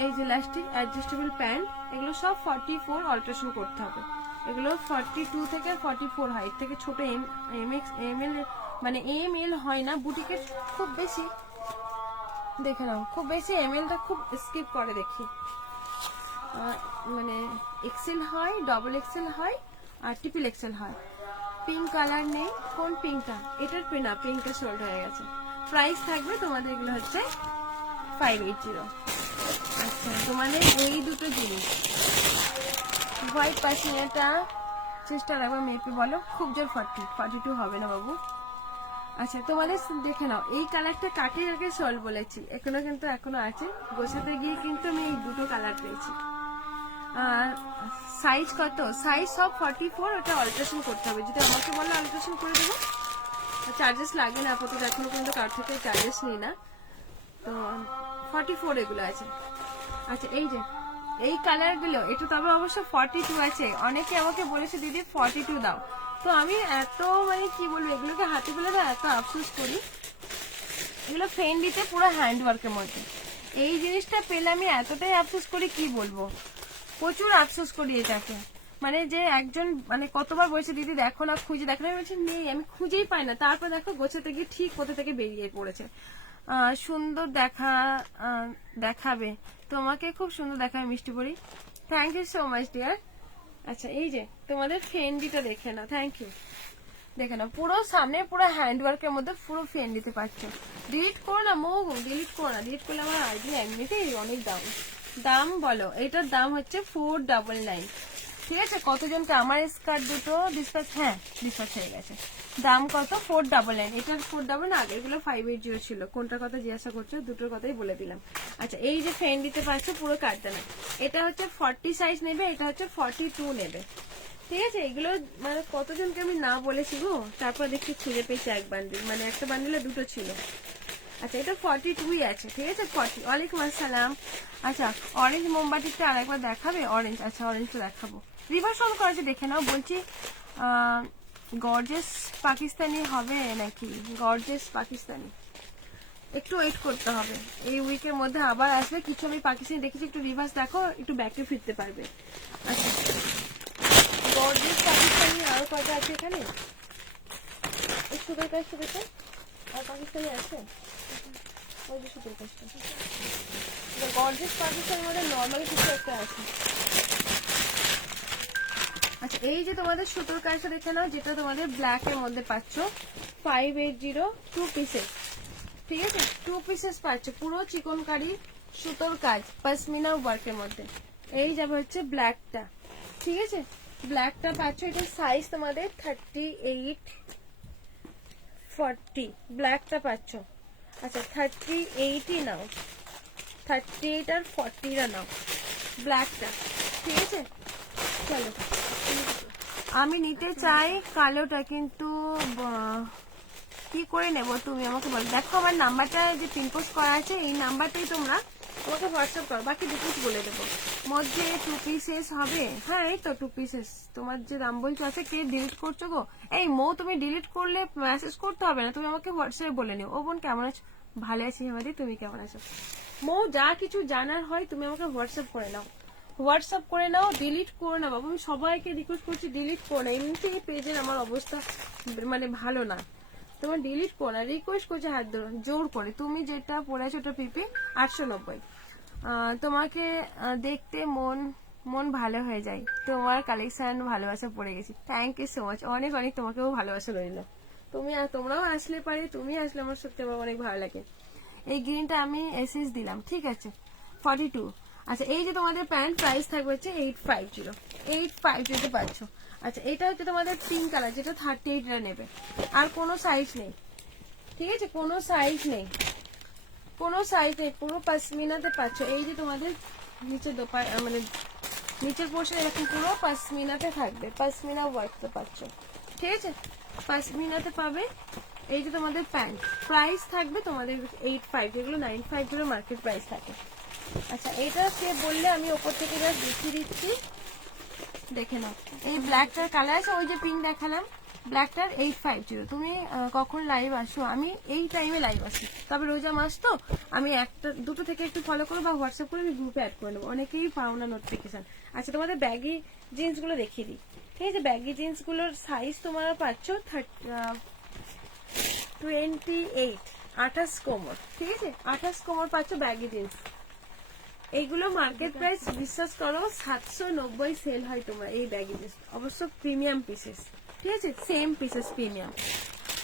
এই যে ইলাস্টিক অ্যাডজাস্টেবল প্যান্ট, এগুলো সব 44 অল্টারেশন করতে হবে। এগুলো 42 থেকে 44 হয়, এর থেকে ছোট এমএল মানে এমএল হয় না বুটিকের, খুব বেশি দেখে নাও, খুব বেশি এমএলটা খুব স্কিপ করে দেখি। মানে এক্সেল হয়, ডবল এক্সেল হয়, আর ট্রিপল এক্সেল হয়। পিঙ্ক কালার নেই, কোন পিঙ্কটা? এটার না, পিঙ্কটা সোল্ড হয়ে গেছে। প্রাইস থাকবে তোমাদের এগুলো হচ্ছে 580। আচ্ছা তোমাদের এই দুটো জিনিস, হোয়াইট পাশিনাটা চেষ্টা রাখবে মেপে, বলো খুব জোর 42 হবে না বাবু। আচ্ছা তোমাদের দেখে নাও, এই কালারটা কাটিয়ে আগে সোল্ড বলেছি, এখনো আছে, গোছাতে গিয়ে কিন্তু আমি এই দুটো কালার পেয়েছি। আর সাইজ কত? সাইজ সব 44, ওটা অল্টারেশন করতে হবে, যদি আমাকে বলো অল্টারেশন করে দেবো, চার্জেস লাগবে না আপাতত, এখনো পর্যন্ত কার থেকে চার্জেস নিই না, তো 44 এগুলো আছে। আচ্ছা এই যে এই কালার গুলো, এটা তবে অবশ্য 42 আছে। অনেকে আমাকে বলেছে দিদি 42 দাও, তো আমি এত মানে কি বলবো, এগুলোকে হাতে পেলে না এত আফসোস করি। এগুলো ফ্রেন্ডলিতে পুরো হ্যান্ড ওয়ার্কের মধ্যে, এই জিনিসটা পেলে আমি এতটাই আফসোস করি কি বলবো, প্রচুর আফসোস করি এটাকে। মানে যে একজন মানে কতবার বলছে দিদি দেখো না, খুঁজে দেখো না, বলছে নেই, আমি খুঁজেই পাই না। তারপর দেখো গোছাতে গিয়ে ঠিক কোথা থেকে বেরিয়ে পড়েছে। সুন্দর দেখাবে তোমাকে, খুব সুন্দর দেখাবে মিষ্টি পরি, thank you so much dear. আচ্ছা এই যে তোমাদের ফেন্ডিটা দেখে নাও, থ্যাংক ইউ। দেখে নাও পুরো সামনে পুরো হ্যান্ড ওয়ার্কের মধ্যে পুরো ফেন দিতে পারছো। ডিলিট করো না ডিলিট করো না, ডিলিট করলে আমার আইডি এমনিতেই অনেক দাম বলো। এটার দাম হচ্ছে 499, ঠিক আছে। কতজনকে আমার স্কার্ট দুটো ডিসপ্যাচ, হ্যাঁ ডিসপ্যাচ হয়ে গেছে। দাম কত? 499। এটার 499, আগে এগুলো 580 ছিল। কোনটার কথা জিজ্ঞাসা করছো? দুটোর কথাই বলে দিলাম। আচ্ছা এই যে ফ্রেন্ড দিতে পারছো পুরো কাটদানা, এটা হচ্ছে 40 সাইজ নেবে, এটা হচ্ছে 42 নেবে, ঠিক আছে। এগুলো মানে কতজনকে আমি না বলেছি গো, তারপর দেখছি খুঁজে পেয়েছি এক বান্ডিল, মানে একটা বান্ডিলে দুটো ছিল। আচ্ছা এটা 42 আছে, ঠিক আছে 40। ওয়ালাইকুম আসসালাম। আচ্ছা অরেঞ্জ মোমবাতিটা আরেকবার দেখাবে? অরেঞ্জ, আচ্ছা অরেঞ্জটা দেখাবো। রিভার্স অন করেছে দেখে নাও। বলছি গর্জিয়াস পাকিস্তানি হবে নাকি? গর্জিয়াস পাকিস্তানি একটু ওয়েট করতে হবে, এই উইকের মধ্যে আবার আসবে কিছু। আমি পাকিস্তানি দেখেছি, একটু রিভার্স দেখো, একটু ব্যাকে ফিরতে পারবে। আচ্ছা গর্জিয়াস পাকিস্তানি আরো কয়টা আছে এখানে? এই সুতোর কাজটা দেখো, আর পাকিস্তানি আছে ওই যে সুতোর কাজটা। গর্জিয়াস পাকিস্তানির মধ্যে নর্মাল কিছু একটা আছে। আচ্ছা এই যে তোমাদের সুতোর কাজটা দেখে নাও, যেটা তোমাদের ব্ল্যাক এর মধ্যে পাচ্ছ 580 2 পিসেস, ঠিক আছে 2 পিসেস পাচ্ছ, পুরো চিকনকারি সুতোর কাজ পশমিনা ওয়ার্কের মধ্যে। এই যাবে হচ্ছে ব্ল্যাকটা, ঠিক আছে ব্ল্যাকটা পাচ্ছ, এটা সাইজ তোমাদের 38 40 ব্ল্যাকটা পাচ্ছ। আচ্ছা 38ই নাও, 38 আর 40টা নাও ব্ল্যাকটা, ঠিক আছে। চলো আমি নিতে চাই কালোটা, কিন্তু কি করে নেব তুমি আমাকে বল। দেখো আমার নাম্বারটা যে পিনপোস্ট করা আছে এই নাম্বারটাই তোমরা আমাকে হোয়াটসঅ্যাপ করো, বাকি ডিটেলস বলে দেবো। মধ্যে 2 পিসেস হবে, হ্যাঁ এই তো 2 পিসেস। তোমার যে দাম বলছো আছে, কে ডিলিট করছো গো? এই মৌ তুমি ডিলিট করলে মেসেজ করতে হবে না, তুমি আমাকে হোয়াটসঅ্যাপে বলে নিও। ও বোন কেমন আছো? ভালো আছি হেমাদি, তুমি কেমন আছো? মৌ যা কিছু জানার হয় তুমি আমাকে হোয়াটসঅ্যাপ করে নাও, হোয়াটসঅ্যাপ করে নাও, ডিলিট করে নাও বাবু। আমি সবাইকে রিকোয়েস্ট করছি ডিলিট করে না, এমনিতে এই পেজের আমার অবস্থা মানে ভালো না, তোমার ডিলিট করো না, রিকোয়েস্ট করছে হাত ধরো জোর করে। তুমি যেটা পড়েছো ওটা পিপি 890, তোমাকে দেখতে মন ভালো হয়ে যায়, তোমার কালেকশন ভালোবাসা পড়ে গেছি। থ্যাংক ইউ সো মাচ, অনেক অনেক তোমাকেও ভালোবাসা রইলো। তোমরাও আসলে পারে, তুমি আসলে আমার সত্যি আমার অনেক ভালো লাগে। এই গ্রিনটা আমি এসএস দিলাম, ঠিক আছে 42। আচ্ছা এই যে তোমাদের প্যান্ট প্রাইস থাকবে হচ্ছে 850, 850 পাচ্ছ। আচ্ছা এটা হচ্ছে তোমাদের পিঙ্ক কালার, যেটা 38 নেবে, আর কোনো সাইজ নেই, ঠিক আছে কোনো সাইজ নেই, কোনো সাইজ নেই, পুরো পশমিনাতে পাচ্ছ। এই যে তোমাদের নিচে মানে নিচের পোর্শন এরকম পুরো পশমিনাতে থাকবে, পশমিনা ওয়ার্কতে পাচ্ছ, ঠিক আছে পশমিনাতে পাবে। এই যে তোমাদের প্যান্ট প্রাইস থাকবে তোমাদের 85, যেগুলো 95 মার্কেট প্রাইস থাকে। আচ্ছা এটা কে বললে আমি ওপর থেকে জাস্ট দেখিয়ে দিচ্ছি, দেখে নাও। এই ব্ল্যাকটার কালার আছে, ওই যে পিঙ্ক দেখালাম ব্ল্যাকটার 850। তুমি কখন লাইভ আসো? আমি এই টাইমে লাইভ আসি, তবে রোজা মাস তো আমি দুটো থেকে একটু ফলো করবো বা হোয়াটসঅ্যাপ করে আমি গ্রুপে অ্যাড করে নেবো, অনেকেই পাও না নোটিফিকেশন। আচ্ছা তোমাদের ব্যাগি জিন্স গুলো দেখিয়ে দিই, ঠিক আছে ব্যাগি জিন্স গুলোর সাইজ তোমরা পাচ্ছ 28, 28 কোমর, ঠিক আছে 28 কোমর পাচ্ছ ব্যাগি জিন্স। এইগুলো মার্কেট প্রাইস বিশ্বাস করো 790 সেল হয় তোমার এই ব্যাগি জিন্স, অবশ্য প্রিমিয়াম পিসেস, ঠিক আছে সেম পিসেস প্রিমিয়াম।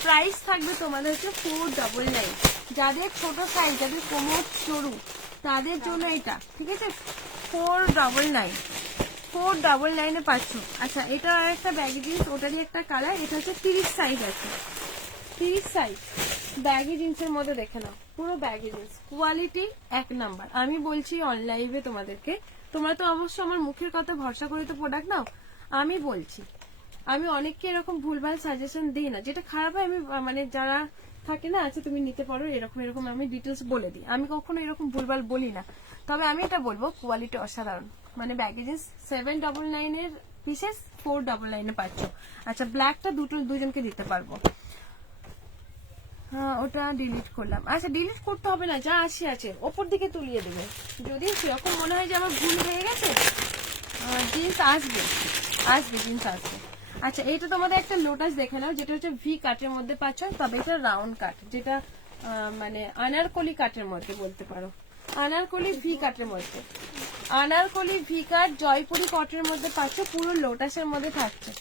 প্রাইস থাকবে তোমাদের হচ্ছে 499, যাদের ছোট সাইজ, যাদের কোমর সরু তাদের জন্য এটা, ঠিক আছে 499 এ পাচ্ছ। আচ্ছা এটা আর একটা ব্যাগি জিন্স, ওটারই একটা কালার, এটা হচ্ছে 30 সাইজ আছে, 30 সাইজ ব্যাগি জিন্সের মধ্যে দেখে নাও, পুরো ব্যাগি জিন্স কোয়ালিটি 1 নাম্বার। আমি বলছি অনলাইনে তোমাদেরকে, তোমরা তো অবশ্য আমার মুখের কথা ভরসা করে তো প্রোডাক্ট নাও, আমি বলছি আমি অনেককে এরকম ভুলভাল সাজেশন দিই না, যেটা খারাপ হয় আমি মানে যারা থাকে না আছে তুমি নিতে পারো এরকম এরকম আমি ডিটেলস বলে দিই, আমি কখনো এরকম ভুলভাল বলি না। তবে আমি এটা বলবো কোয়ালিটি অসাধারণ, মানে ব্যাগি জিন্স 799 এর পিসেস 499 এ পাচ্ছ। আচ্ছা ব্ল্যাকটা দুজনকে দিতে পারবো, হ্যাঁ ওটা ডিলিট করলাম। আচ্ছা ডিলিট করতে হবে না, যা আসে আছে ওপর দিকে তুলিয়ে দেবে, যদি সেরকম মনে হয় যে আমার ভুল হয়ে গেছে জিন্স আসবে জিন্স আসবে। আচ্ছা এইটা তোমাদের একটা লোটাস দেখে নাও, যেটা হচ্ছে ভি কাটের মধ্যে পাচ্ছ, তবে এটা রাউন্ড কাট, যেটা মানে আনারকলি কাটের মধ্যে বলতে পারো, আনারকলি ভি কাটের মধ্যে, আনারকলি ভি কাট জয়পুরি কটের মধ্যে পাচ্ছ, পুরো লোটাসের মধ্যে থাকছে,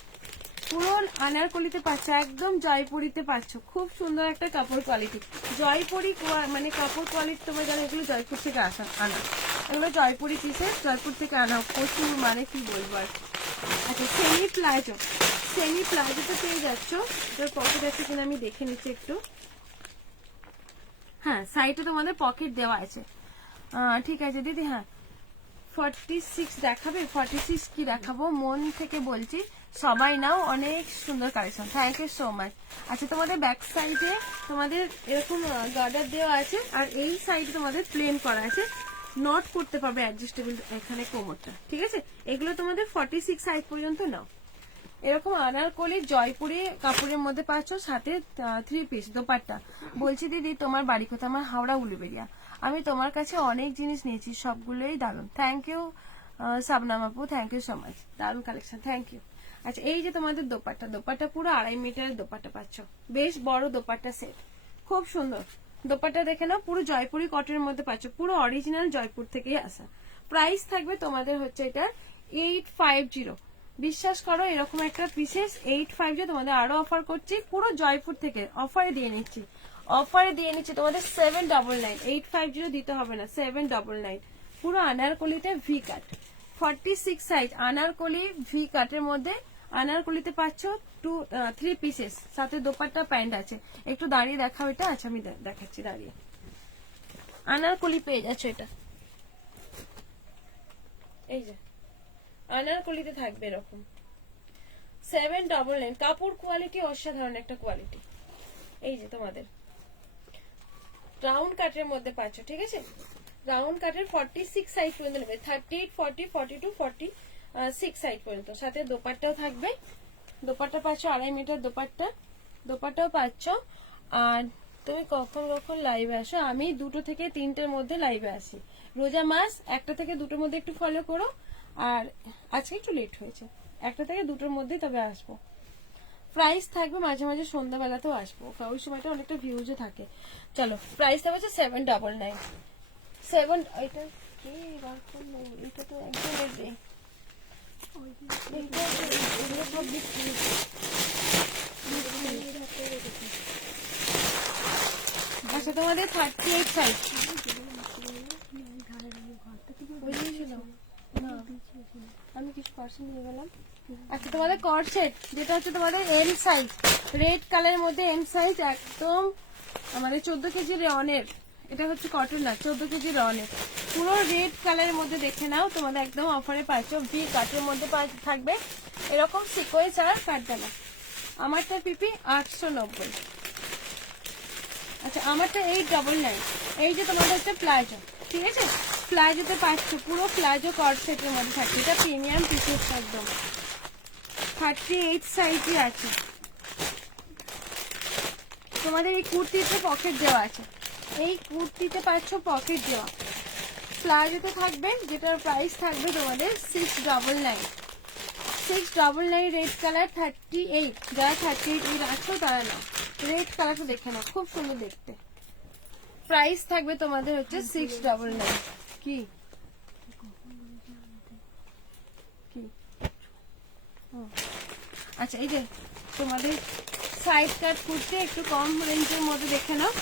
পুরো আনারকলিতে পাচ্ছ, একদম জয়পুরিতে পাচ্ছ, খুব সুন্দর একটা কাপড় কোয়ালিটি। জয়পুরি মানে কাপড় কোয়ালিটি তোমরা জানো, এগুলো জয়পুর থেকে আনা, এগুলো জয়পুরি পিসেস, জয়পুর থেকে আনা, প্রচুর মানে কি বলবো আর। আচ্ছা সেমি প্লাজোতে পেয়ে যাচ্ছ, এটার পকেট আছে কিনা আমি দেখে নিচ্ছি একটু, হ্যাঁ সাইডে তোমাদের পকেট দেওয়া আছে, ঠিক আছে দিদি। হ্যাঁ 46 দেখাবে, 46 কি দেখাবো, মন থেকে বলছি সবাই নাও, অনেক সুন্দর collection, thank you so much. আচ্ছা তোমাদের ব্যাক সাইডে তোমাদের এরকম গার্ডার দেওয়া আছে, আর এই সাইডে তোমাদের প্লেন করা আছে, নট করতে পারবে অ্যাডজাস্টেবল এখানে কোমরটা, ঠিক আছে এগুলো তোমাদের 46 সাইজ পর্যন্ত নাও। এরকম আনারকলি জয়পুরি কাপড়ের মধ্যে পাচ্ছ, সাথে 3 পিস দোপাট্টা। বলছি দিদি তোমার বাড়ি কোথায়? আমার হাওড়া উলুবেড়িয়া। আমি তোমার কাছে অনেক জিনিস নিয়েছি, সবগুলোই দারুণ, থ্যাংক ইউ সাবনাম আপু, থ্যাংক ইউ সো মাচ, দারুণ কালেকশন, থ্যাংক ইউ। আচ্ছা এই যে তোমাদের দোপাট্টা পুরো 2.5 মিটারের দোপাট্টা পাচ্ছ, বেশ বড় দোপাট্টা সেট, খুব সুন্দর দোপাট্টা দেখে নাও, পুরো জয়পুরি কটনের মধ্যে পাচ্ছ, পুরো অরিজিনাল জয়পুর থেকেই আসা। প্রাইস থাকবে তোমাদের হচ্ছে এটা 850, বিশ্বাস করো এরকম একটা পিসেস 850 তোমাদের আরো অফার করছি, পুরো জয়পুর থেকে অফারে দিয়ে নিচ্ছি, তোমাদের 799, 850 দিতে হবে না, 799। পুরো আনারকলিতে V cut, 46 size Anarkali V কাটের মধ্যে। আনারকলিতে পাচ্ছ 3 পিসেস, সাথে দোপাট্টা প্যান্ট আছে। একটু দাঁড়িয়ে দেখাও এটা। আচ্ছা আমি দেখাচ্ছি দাঁড়িয়ে। আনারকলি পেয়ে যাচ্ছ এটা, এই যে আনারকলিতে থাকবে এরকম 799। কাপড় কোয়ালিটি অসাধারণ একটা কোয়ালিটি। এই যে তোমাদের রাউন্ড কাটের মধ্যে পাচ্ছ, ঠিক আছে? রাউন্ড কাটের 46 সাইজ পর্যন্ত নেবে, 38, 40, 42, 46 সাইজ পর্যন্ত। সাথে দোপাট্টাও থাকবে, দোপাট্টা পাচ্ছ 2.5 মিটার দোপাট্টা, দোপাট্টাও পাচ্ছ। আর তুমি কখন কখন লাইভে আসো? আমি 2টো থেকে 3টের মধ্যে লাইভে আসি রোজা মাস, 1টা থেকে 2টোর মধ্যে একটু ফলো করো। আর আজকে একটু লেট হয়েছে, 1টা থেকে 2টোর মধ্যে তবে আসবো। প্রাইস থাকবে মাঝে মাঝে সন্ধ্যাবেলাতেও আসবো, ওই সময়টা অনেকটা ভিউজও থাকে। চলো প্রাইস থাকবে 799। 7 এটা কি বার করলো? এটা তো একদম দেখবে, এগুলো সব বিক্রি। আচ্ছা তোমাদের 38 সাইজ আমি কিছু পার্সেন্ট নিয়ে গেলাম। আচ্ছা তোমাদের কট সেট, যেটা হচ্ছে তোমাদের এম সাইজ, রেড কালারের মধ্যে এম সাইজ, একদম আমাদের 14 কেজি রেওনের। এটা হচ্ছে কটন না, 14 কেজি রেওনের, পুরো রেড কালারের মধ্যে দেখে নাও। তোমাদের একদম অফারে পাচ্ছ, ভি কাটের মধ্যে থাকবে এরকম সিকোয়েন্স আর কাটদানা। আমারটা পিপি 890। আচ্ছা আমারটা 899। এই যে তোমাদের হচ্ছে প্লাজো, ঠিক আছে? প্লাজোতে পাচ্ছ পুরো প্লাজো কট সেটের মধ্যে থাকছে, এটা প্রিমিয়াম পিসেস একদম। 38 সাইজই আছে। তোমাদের এই কুর্তিতে পকেট দেওয়া আছে, এই কুর্তিতে পাচ্ছ পকেট দেওয়া। প্লাজোতে থাকবে, যেটার প্রাইস থাকবে তোমাদের 699। 699 রেড কালার 38। যারা 38 আছো তারা না, রেড কালারটা দেখে নাও, খুব সুন্দর দেখতে। প্রাইস থাকবে তোমাদের হচ্ছে 699। কি আচ্ছা এই যে তোমাদের সাইড কাট কুর্তি একটু কম রেঞ্জের মধ্যে দেখে নাও,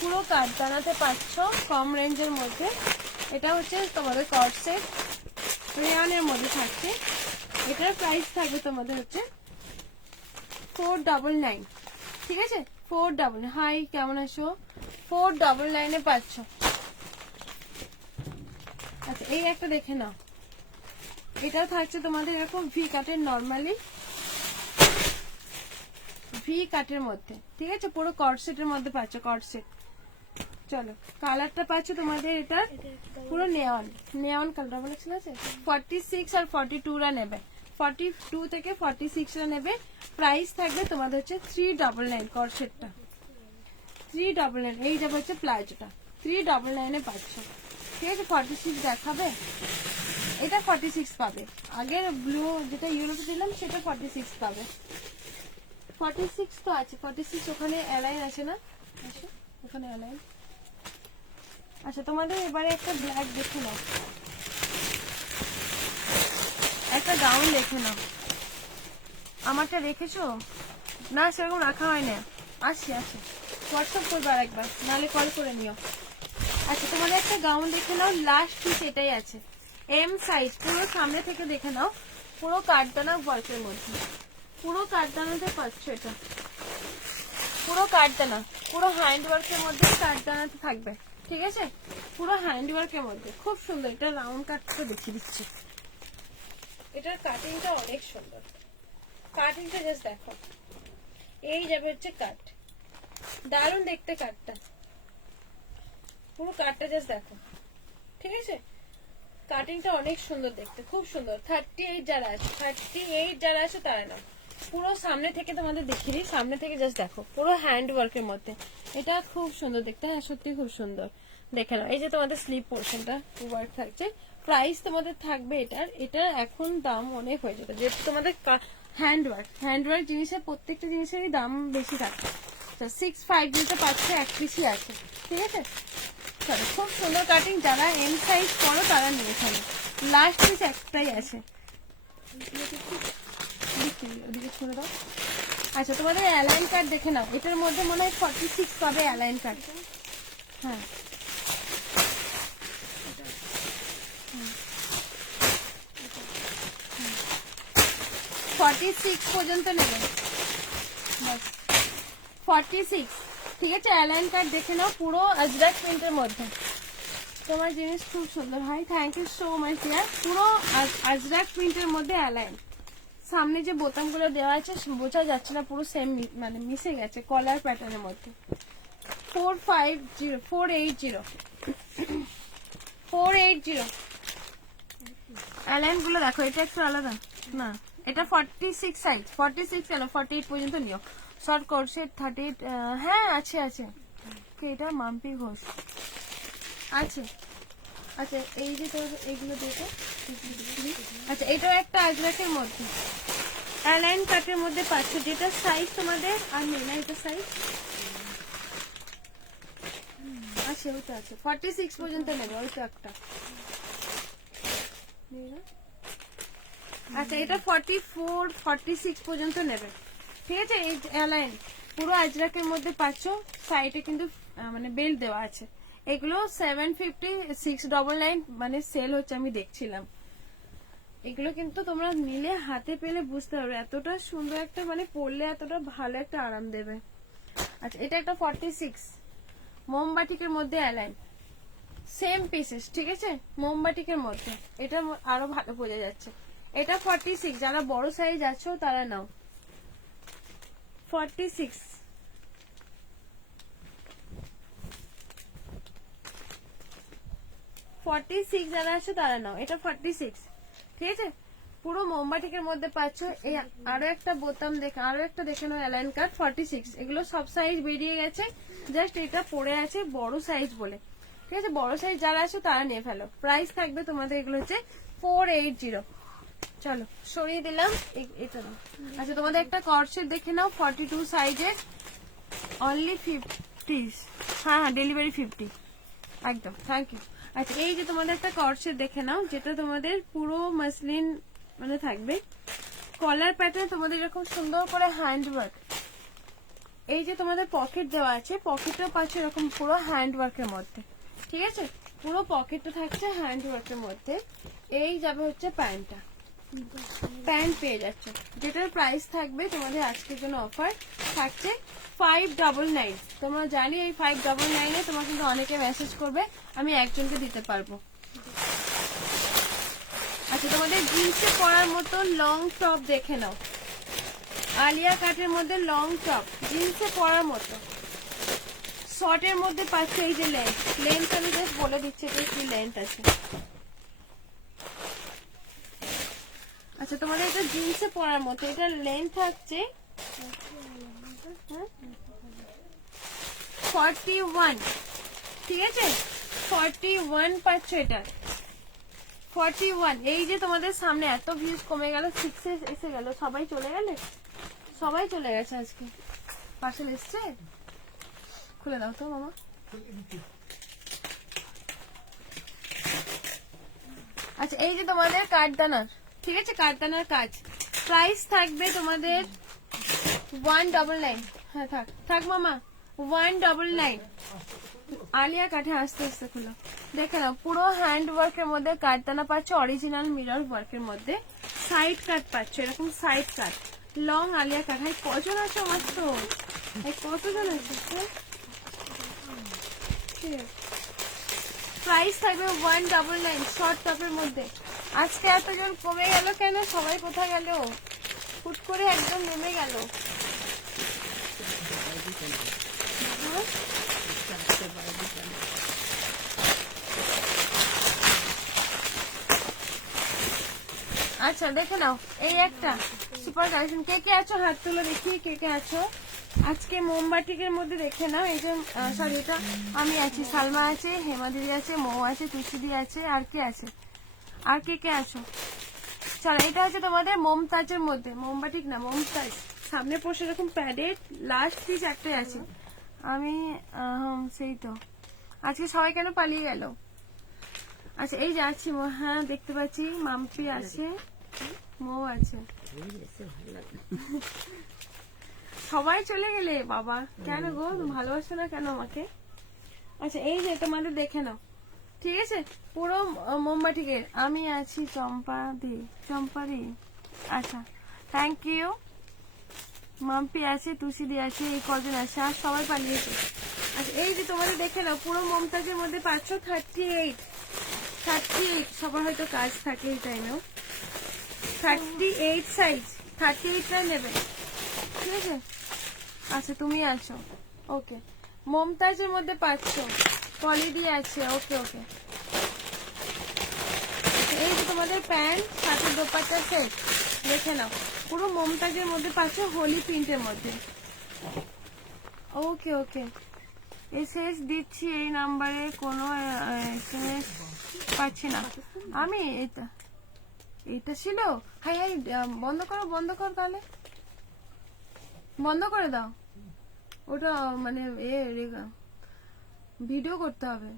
পুরো কাটদানাতে পাচ্ছ কম রেঞ্জের মধ্যে। এটা হচ্ছে তোমাদের কট সেট, রেয়ানের মধ্যে থাকছে। এটার প্রাইস থাকবে তোমাদের হচ্ছে 499, ঠিক আছে? 499। হাই কেমন আছো? 499 পাচ্ছ। আচ্ছা এই একটা দেখে নাও, এটাও থাকছে তোমাদের এরকম ভি কাটের, নর্মালি ভি কাটের মধ্যে, ঠিক আছে? পুরো কট সেটের মধ্যে পাচ্ছ, কট সেট। চলো কালারটা পাচ্ছ তোমাদের এটা পুরো নেয়ন কালার বলেছিল, আছে 46 আর 42 রা নেবে, 42 থেকে 46 রা নেবে। প্রাইস থাকবে তোমাদের হচ্ছে 399 কট সেটটা, 399। এই যাবে হচ্ছে প্লাজোটা, 399 পাচ্ছ, ঠিক আছে? 46 দেখাবে, এটা 46 পাবে। আগের ব্লু যেটা ইউরোপে দিলাম সেটা 46 পাবে। 46 তো আছে, 46 ওখানে অ্যালাইন আছে না, ওখানে অ্যালাইন। আচ্ছা তোমাদের এবারে একটা ব্ল্যাক দেখে নাও, একটা গাউন দেখে নাও। আমারটা রেখেছো না? সেরকম রাখা হয় না। আসি হোয়াটসঅ্যাপ করবে আর একবার, নাহলে কল করে নিও। আচ্ছা তোমাদের একটা গাউন দেখে নাও, লাস্ট পিস এটাই আছে, এম সাইজ। পুরো সামনে থেকে দেখে নাও, পুরো কাঠদানা ওয়ার্কের মধ্যে, পুরো কাঠদানাতে পাচ্ছ। এটা পুরো কাঠদানা, পুরো হ্যান্ড ওয়ার্কের মধ্যে কাঠদানাতে থাকবে, ঠিক আছে? পুরো হ্যান্ড ওয়ার্কের মধ্যে খুব সুন্দর। এটা রাউন্ড কাটটা দেখিয়ে দিচ্ছি, এটার কাটিংটা অনেক সুন্দর। কাটিংটা জাস্ট দেখো, এই যাবে হচ্ছে কাট, দারুণ দেখতে কাটটা, পুরো কাটটা জাস্ট দেখো, ঠিক আছে? কাটিংটা অনেক সুন্দর দেখতে, খুব সুন্দর। 38 যারা আছে, 38 যারা আছে তারা না, পুরো সামনে থেকে তোমাদের দেখিয়ে দিই, সামনে থেকে জাস্ট দেখো, পুরো হ্যান্ড ওয়ার্কের মধ্যে। এটা খুব সুন্দর দেখতে, হ্যাঁ সত্যি খুব সুন্দর। দেখে নাও, এই যে তোমাদের স্লিপ পোর্শনটা ওয়ার্ক থাকছে। প্রাইস তোমাদের থাকবে এটার এখন দাম অনেক হয়ে যাবে, যেহেতু তোমাদের হ্যান্ড ওয়ার্ক জিনিসের প্রত্যেকটা জিনিসেরই দাম বেশি থাকে। 650 পাচ্ছে, এক পিসই আছে, ঠিক আছে? চলো খুব সুন্দর কাটিং, যারা এম সাইজ করো তারা নিয়ে ফেলো, লাস্ট পিস একটাই আছে। ওদিকে ছুঁড়ে দাও। আচ্ছা তোমাদের অ্যালাইন কার্ড দেখে নাও, এটার মধ্যে মনে হয় 46 পাবে অ্যালাইন কার্ড। হ্যাঁ 46 পর্যন্ত নেবে, 46। ঠিক আছে, অ্যালাইন কার্ড দেখে নাও, পুরো আজরাক প্রিন্টের মধ্যে। তোমার জিনিস খুব সুন্দর ভাই, থ্যাংক ইউ সো মাচ ইয়ার। পুরো আজরাক প্রিন্টের মধ্যে অ্যালাইন, সামনে যে বোতামগুলো দেওয়া আছে বোঝা যাচ্ছে না, পুরো সেম মানে মিশে গেছে কলার প্যাটার্নের মধ্যে। 480 অ্যালাইন গুলো দেখো, এটা একটু আলাদা না, এটা 46 সাইজ, 46 কেন 48 পর্যন্ত নিও। শর্ট কোর্সের 38, হ্যাঁ আছে আছে। এটা মাম্পি ঘোষ আছে। আচ্ছা এই যে তোর এইগুলো দেখো, আচ্ছা এটাও একটা আজরাকের মধ্যে অ্যালাইন কাটের মধ্যে পাচ্ছ, যেটা সাইজ তোমাদের আর নেই না, এটা সাইজ আছে, ওইটা আছে 46 পর্যন্ত নেবে, ওইটা একটা। আচ্ছা এটা 44 46 পর্যন্ত নেবে। ঠিক আছে, এই অ্যালাইন পুরো আজরাকের মধ্যে পাচ্ছ, সাইডে কিন্তু মানে বেল্ট দেওয়া আছে। এগুলো 750 699 মানে সেল হচ্ছে, আমি দেখছিলাম। এগুলো কিন্তু তোমরা নিলে হাতে পেলে বুঝতে পারবে এতটা সুন্দর একটা, মানে পরলে এতটা ভালো একটা আরাম দেবে। আচ্ছা এটা একটা 46 মোমবাটিকের মধ্যে অ্যালাইন, সেম পিসেস। ঠিক আছে, মোমবাটিকের মধ্যে এটা আরো ভালো বোঝা যাচ্ছে। এটা 46, যারা বড় সাইজ আছো তারা নাও। 46 যারা আছো তারা নাও, এটা 46। ঠিক আছে, পুরো মোমবাটিকের মধ্যে পাচ্ছ। এই আরো একটা বোতাম দেখে, আরো একটা দেখে নাও অ্যালাইন কাট 46। এগুলো সব সাইজ বেরিয়ে গেছে, জাস্ট এটা পড়ে আছে বড় সাইজ বলে। ঠিক আছে, বড় সাইজ যারা আছো তারা নিয়ে ফেলো। প্রাইস থাকবে তোমাদের এগুলো হচ্ছে 480। চলো সরিয়ে দিলাম এটা না। আচ্ছা তোমাদের একটা কর্ডসেট দেখে নাও 42 সাইজের, অনলি 50। হ্যাঁ হ্যাঁ ডেলিভারি 50 একদম, থ্যাংক ইউ। আচ্ছা এই যে তোমাদের একটা কর্ডসেট দেখে নাও, যেটা তোমাদের পুরো মাসলিন মানে থাকবে, কলার প্যাটার্ন তোমাদের এরকম সুন্দর করে হ্যান্ড ওয়ার্ক। এই যে তোমাদের পকেট দেওয়া আছে, পকেটটা পাচ্ছে এরকম পুরো হ্যান্ড ওয়ার্কের মধ্যে। ঠিক আছে, পুরো পকেটটা থাকছে হ্যান্ড ওয়ার্কের মধ্যে। এই যাবে হচ্ছে প্যান্টটা, প্যান্ট পেয়ে যাচ্ছে, যেটার প্রাইস থাকবে তোমাদের আজকের জন্য অফার থাকছে 599। তোমরা জানি এই 599 তোমার কিন্তু অনেকে মেসেজ করবে, আমি একজনকে দিতে পারবো। আচ্ছা তোমাদের জিন্সে পরার মতো লং টপ দেখে নাও, আলিয়া কাটের মধ্যে লং টপ জিন্সে পরার মতো, শর্টের মধ্যে পাচ্ছে। এই যে লেন্থ আমি জাস্ট বলে দিচ্ছি এটা কি লেন্থ আছে। আচ্ছা তোমাদের এটা জিন্সে পরার মতো, এটা লেন্থ থাকছে 41। ঠিক আছে, 41 পাচ্ছ এটা 41। এই যে তোমাদের সামনে এত ভিউজ কমে গেল, 6 এসে গেল, সবাই চলে গেলে, সবাই চলে গেছে আজকে। পার্সেল এসছে, খুলে দাও তো মামা। আচ্ছা এই যে তোমাদের কাঠদানার, ঠিক আছে কাঠদানার কাজ, প্রাইস থাকবে তোমাদের 199। হ্যাঁ থাক থাক মামা, 199। আলিয়া কাঠে আস্তে আস্তে খুলো, দেখে নাও পুরো হ্যান্ড ওয়ার্কের মধ্যে কাঠদানা পাচ্ছ, অরিজিনাল মিরর ওয়ার্কের মধ্যে সাইড কাট পাচ্ছ, এরকম সাইড কাট লং আলিয়া কাট। হাই কজন আছো মাত্র, কতজন আছে? প্রাইস থাকবে 199 শর্ট টপের মধ্যে। আজকে এতজন কমে গেল কেন, সবাই কোথায় গেল, হুট করে একদম নেমে গেল। আচ্ছা দেখে নাও এই একটা সুপার কালেকশন। কে কে আছো হাত তুলো দেখি, কে কে আছো আজকে মোমবাটিকের মধ্যে দেখে নাও। এই যে সরি এটা আমি আছি, সালমা আছে, হেমা দিদি আছে, মৌ আছে, তুষিদি আছে, আর কে আছে, আর কে কে আছো? চলো এটা হচ্ছে তোমাদের মোমতাজের মধ্যে, মোমবাটিক না মোমতাজ, সামনে পোষে এরকম প্যাডেড, লাস্ট পিস একটাই আছে। আমি সেই তো আজকে সবাই কেন পালিয়ে গেল। আচ্ছা এই যাচ্ছি, হ্যাঁ দেখতে পাচ্ছি মাম্পি আছে, মৌ আছে। সবাই চলে গেলে বাবা, কেন গো ভালোবাসো না কেন আমাকে? আচ্ছা এই যে তোমাদের দেখে নাও, ঠিক আছে? পুরো মোমবাটিকে আমি আছি চম্পা দি। আচ্ছা থ্যাংক ইউ। মাম্পি আছে, তুষিদি আছে, এই কজন আছে, আর সবাই পালিয়েছে। আচ্ছা এই যে তোমাদের দেখে নাও, পুরো মমতাজের মধ্যে পাচ্ছ 38 সবার হয়তো কাজ থাকে এই টাইমেও। 38 সাইজ, 38টা নেবে, ঠিক আছে? আচ্ছা তুমি আছো, ওকে। মমতাজের মধ্যে পাচ্ছ, পলিডি আছে, ওকে ওকে। এই যে তোমাদের প্যান্ট সাথে দোপাট্টা সেট দেখে নাও, পুরো মমতাজের মধ্যে পাচ্ছ হোলি প্রিন্টের মধ্যে। ওকে ওকে, এসএস দিচ্ছি এই নাম্বারে, কোনো এসএমএস পাচ্ছি না আমি। এটা ছিল, হাই হাই, বন্ধ করো তাহলে, বন্ধ করে দাও ওটা, মানে ভিডিও করতে হবে,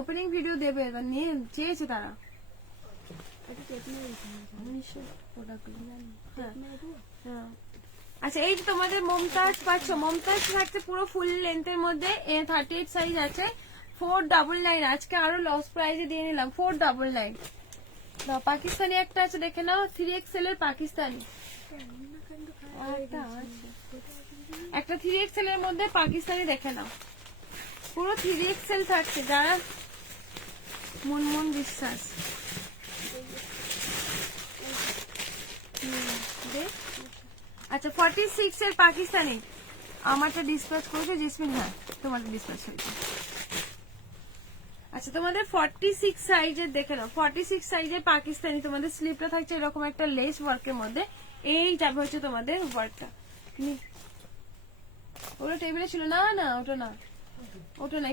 ওপেনিং ভিডিও দেবে, নিয়ে চেয়েছে তারা। হ্যাঁ আচ্ছা এই যে তোমাদের মমতাজ পাচ্ছ, মমতাজ থাকছে পুরো ফুল লেন্থের মধ্যে, 38 সাইজ আছে, 499। আজকে আরো লস প্রাইজে দিয়ে নিলাম, 499। পাকিস্তানি একটা আছে দেখে নাও, 3XL এর পাকিস্তানি একটা 3XL এর মধ্যে পাকিস্তানি দেখে নাও, পুরো 3XL থাকছে। যারা মুনমুন বিশ্বাস, আচ্ছা 46 এর পাকিস্তানি, আমারটা ডিসপ্যাচ করেছে জিসমিন, হ্যাঁ তোমাদের ডিসপ্যাচ হয়েছে। আচ্ছা তোমাদের 46 সাইজের দেখে নাও, 46 সাইজের পাকিস্তানি, তোমাদের স্লিপটা থাকছে এরকম একটা লেস ওয়ার্কের মধ্যে, এই যাবে হচ্ছে তোমাদের ওয়ার্কটা। ওটা টেবিলে ছিল না, না ওটা না,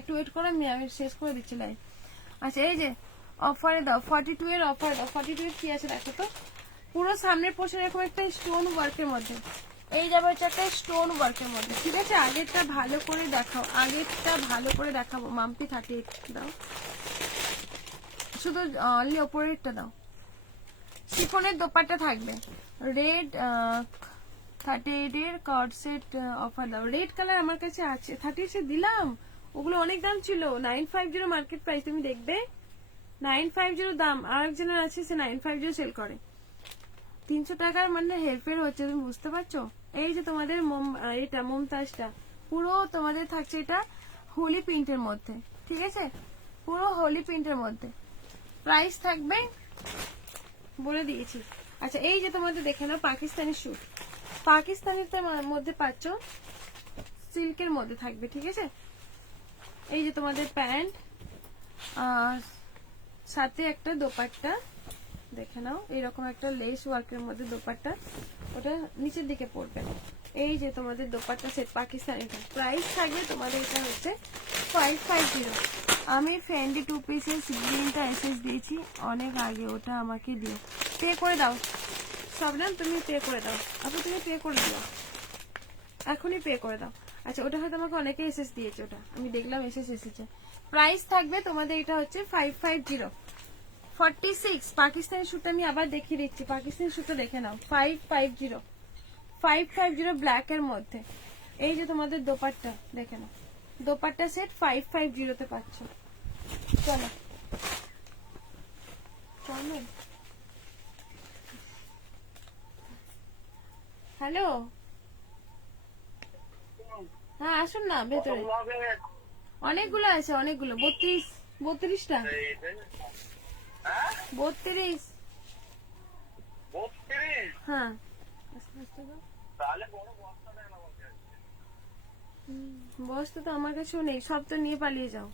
একটু ওয়েট করো, আমি শেষ করে দিচ্ছি লাইভ। আচ্ছা এই যে অফারে দাও, 42 এর অফারে দাও। 42 এর কি আছে দেখো তো, পুরো সামনের পোর্শন এরকম একটা স্টোন ওয়ার্কের মধ্যে, এই যাবে হচ্ছে একটা স্টোন ওয়ার্কের মধ্যে, ঠিক আছে? আগেরটা ভালো করে দেখাও, আগেরটা ভালো করে দেখাবো। মাম্পি 38 দাও, শুধু অনলি ওপরেরটা দাও। শিফনের দোপাট্টা থাকবে, রেড 38 এর কর্ড সেট অফার দাও। রেড কালার আমার কাছে আছে, 38 দিলাম, ওগুলো অনেক দাম ছিল, 950 মার্কেট প্রাইস, তুমি দেখবে 950 দাম। আরেকজনের আছে সে 950 সেল করে, 300 টাকার মানে হেরফের হচ্ছে, তুমি বুঝতে পারছো? এই যে তোমাদের এটা মমতাজটা পুরো তোমাদের থাকছে এটা হোলি প্রিন্টের মধ্যে, ঠিক আছে? পুরো হোলি প্রিন্টের মধ্যে প্রাইস থাকবে বলে দিয়েছি। আচ্ছা এই যে তোমাদের দেখে নাও পাকিস্তানি স্যুট, পাকিস্তানিটার মধ্যে পাচ্ছ সিল্কের মধ্যে থাকবে, ঠিক আছে? এই যে তোমাদের প্যান্ট সাথে একটা দোপাট্টা দেখে নাও, এরকম একটা লেস ওয়ার্কের মধ্যে দোপাট্টা, ওটা নিচের দিকে পড়বে। এই যে তোমাদের দোপাট্টা সেট পাকিস্তানিটা, প্রাইস থাকবে তোমাদের এটা হচ্ছে 550। আমি ফ্যান্ডি 2 পিসের গ্রিনটা এসএস দিয়েছি অনেক আগে, ওটা আমাকে দিও, পে করে দাও। সবনাম তুমি পে করে দাও, আপনি তুমি পে করে দিও, এখনই পে করে দাও। আচ্ছা ওটা হয়তো আমাকে অনেকে এসএস দিয়েছে, ওটা আমি দেখলাম এসএস এসেছে। প্রাইস থাকবে তোমাদের এটা হচ্ছে 550। 46 পাকিস্তানি স্যুট আমি আবার দেখিয়ে দিচ্ছি, পাকিস্তানি স্যুটটা দেখে নাও, 550 ব্ল্যাক এর মধ্যে। এই যে তোমাদের দোপাট্টা দেখে নাও, দোপাট্টা সেট 550 তে পাচ্ছ। চলো চলো, হ্যালো, হ্যাঁ আসুন না ভেতরে, অনেকগুলো আছে, অনেকগুলো, 32টা 32। হ্যাঁ বস্তা তো আমার কাছেও নেই, সব তো নিয়ে পালিয়ে যাও।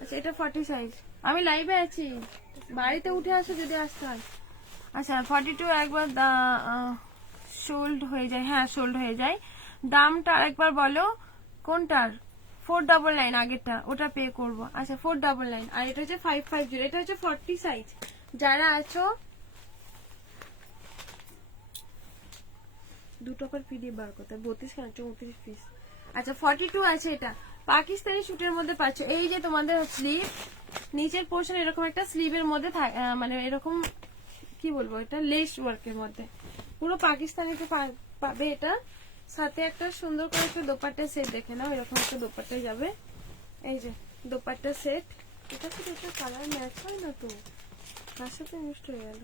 আচ্ছা এটা 40 সাইজ, আমি লাইভে আছি, বাড়িতে উঠে আসো যদি আসতে হয়। আচ্ছা 42 একবার সোল্ড হয়ে যায়, হ্যাঁ সোল্ড হয়ে যায়। দামটা আরেকবার বলো কোনটার? 499 আগেরটা, ওটা পে করবো। আচ্ছা 499, আর এটা হচ্ছে 550, এটা হচ্ছে 40 সাইজ। যারা আছো দুটো পর পিডিএফ বার করতে, 32 কেন 34 পিস। আচ্ছা 42 আছে, এটা পাকিস্তানি শুটের মধ্যে পাচ্ছ। এই যে তোমাদের স্লিভ, নিচের পোর্শন এরকম একটা স্লিভের মধ্যে মানে এরকম কি বলবো, এটা লেস ওয়ার্কের মধ্যে পুরো পাকিস্তানিতে পাবে এটা। সাথে একটা সুন্দর করে একটা দোপাট্টা সেট দেখে নাও, এরকম একটা দোপাট্টায় যাবে। এই যে দোপাট্টা সেট, এটা তো একটা কালার ম্যাচ হয় না তো, তার সাথে নষ্ট হয়ে গেল।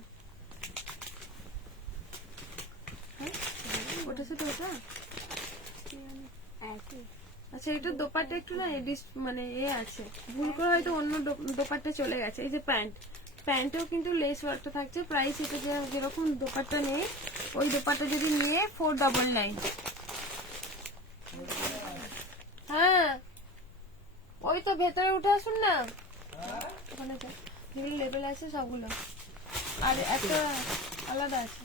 হ্যাঁ ওটার সাথে ওটা আচ্ছা, এটা দোপাট্টা একটু না মানে আছে, ভুল করে হয়তো অন্য দোপাট্টা চলে গেছে। এই যে প্যান্টেও কিন্তু লেস ওয়ার্কটা থাকছে। প্রাইস এটা যেরকম দোপাট্টা নেই, ওই দোপাট্টা যদি নিয়ে 499। হ্যাঁ ওই তো ভেতরে উঠে আসুন না, ওখানে যেগুলো লেবেল আছে সবগুলো, আর একটা আলাদা আছে।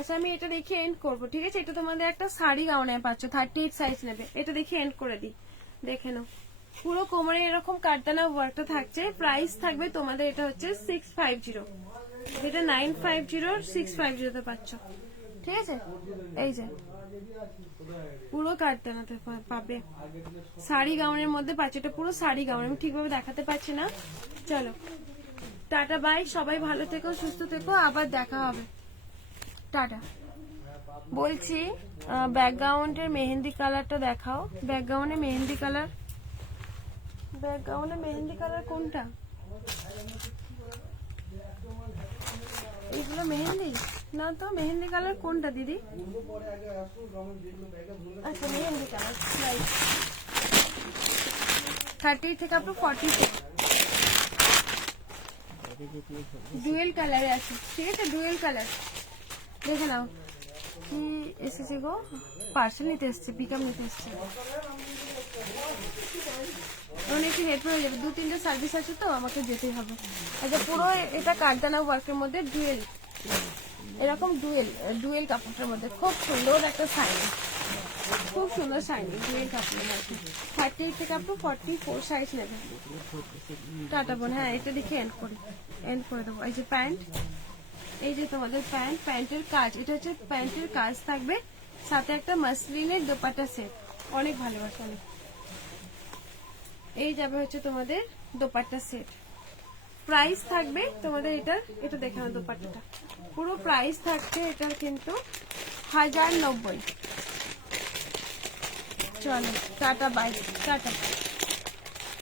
আচ্ছা আমি এটা দেখে এন্ড করবো, ঠিক আছে? এটা তোমাদের একটা শাড়ি গাউনে পাচ্ছ, 38 সাইজ নেবে। এটা দেখে এন্ড করে দিই, দেখে নাও। পুরো কোমরে এরকম কাটদানা ওয়ার্কটা থাকছে। প্রাইস থাকবে তোমাদের এটা হচ্ছে 650, এটা 950 650 তে পাচ্ছ, ঠিক আছে? এই যে পুরো কাটদানাতে পাবে, শাড়ি গাউনের মধ্যে পাচ্ছ। এটা পুরো শাড়ি গাউন, আমি ঠিকভাবে দেখাতে পারছি না। চলো টাটা বাই, সবাই ভালো থেকো, সুস্থ থেকো, আবার দেখা হবে, টাটা। বলছি ব্যাকগ্রাউন্ডের মেহেন্দি কালারটা দেখাও। ব্যাকগ্রাউন্ডে মেহেন্দি কালার কোনটা? এইগুলো মেহেন্দি না তো, মেহেন্দি কালার কোনটা দিদি? আচ্ছা মেহেন্দি কালার 30 থেকে আপ টু 40 ডুয়েল কালারে আছে, ঠিক আছে? ডুয়েল কালার দেখে নাও। কি এসেছে গো, পার্সেল নিতে এসছে, পিকআপ নিতে এসছে। একটু হেল্প হয়ে যাবে, 2-3টা সার্ভিস আছে তো আমাকে যেতেই হবে। আচ্ছা পুরো এটা কাঠদানা ওয়ার্কের মধ্যে ডুয়েল, এরকম ডুয়েল কাপড়ের মধ্যে খুব সুন্দর একটা শাইনি, খুব সুন্দর শাইনি ডুয়েল কাপড়ের মধ্যে। 38 থেকে আপ টু 44 সাইজ নেবে। টাটা বোন। হ্যাঁ এটা দেখে এন্ড করে দেবো। এই যে প্যান্ট, এই যে তোমাদের প্যান্টের কাজ, এটা হচ্ছে প্যান্টের কাজ থাকবে, সাথে একটা মাসলিনের দোপাট্টা সেট, অনেক ভালোবাসা অনেক। এই যাবে হচ্ছে তোমাদের দোপাট্টা সেট। প্রাইস থাকবে তোমাদের এটা দেখে নাও, দোপাট্টাটা পুরো প্রাইস থাকছে এটার কিন্তু 1090। চলো টাটা বাই, টাটা।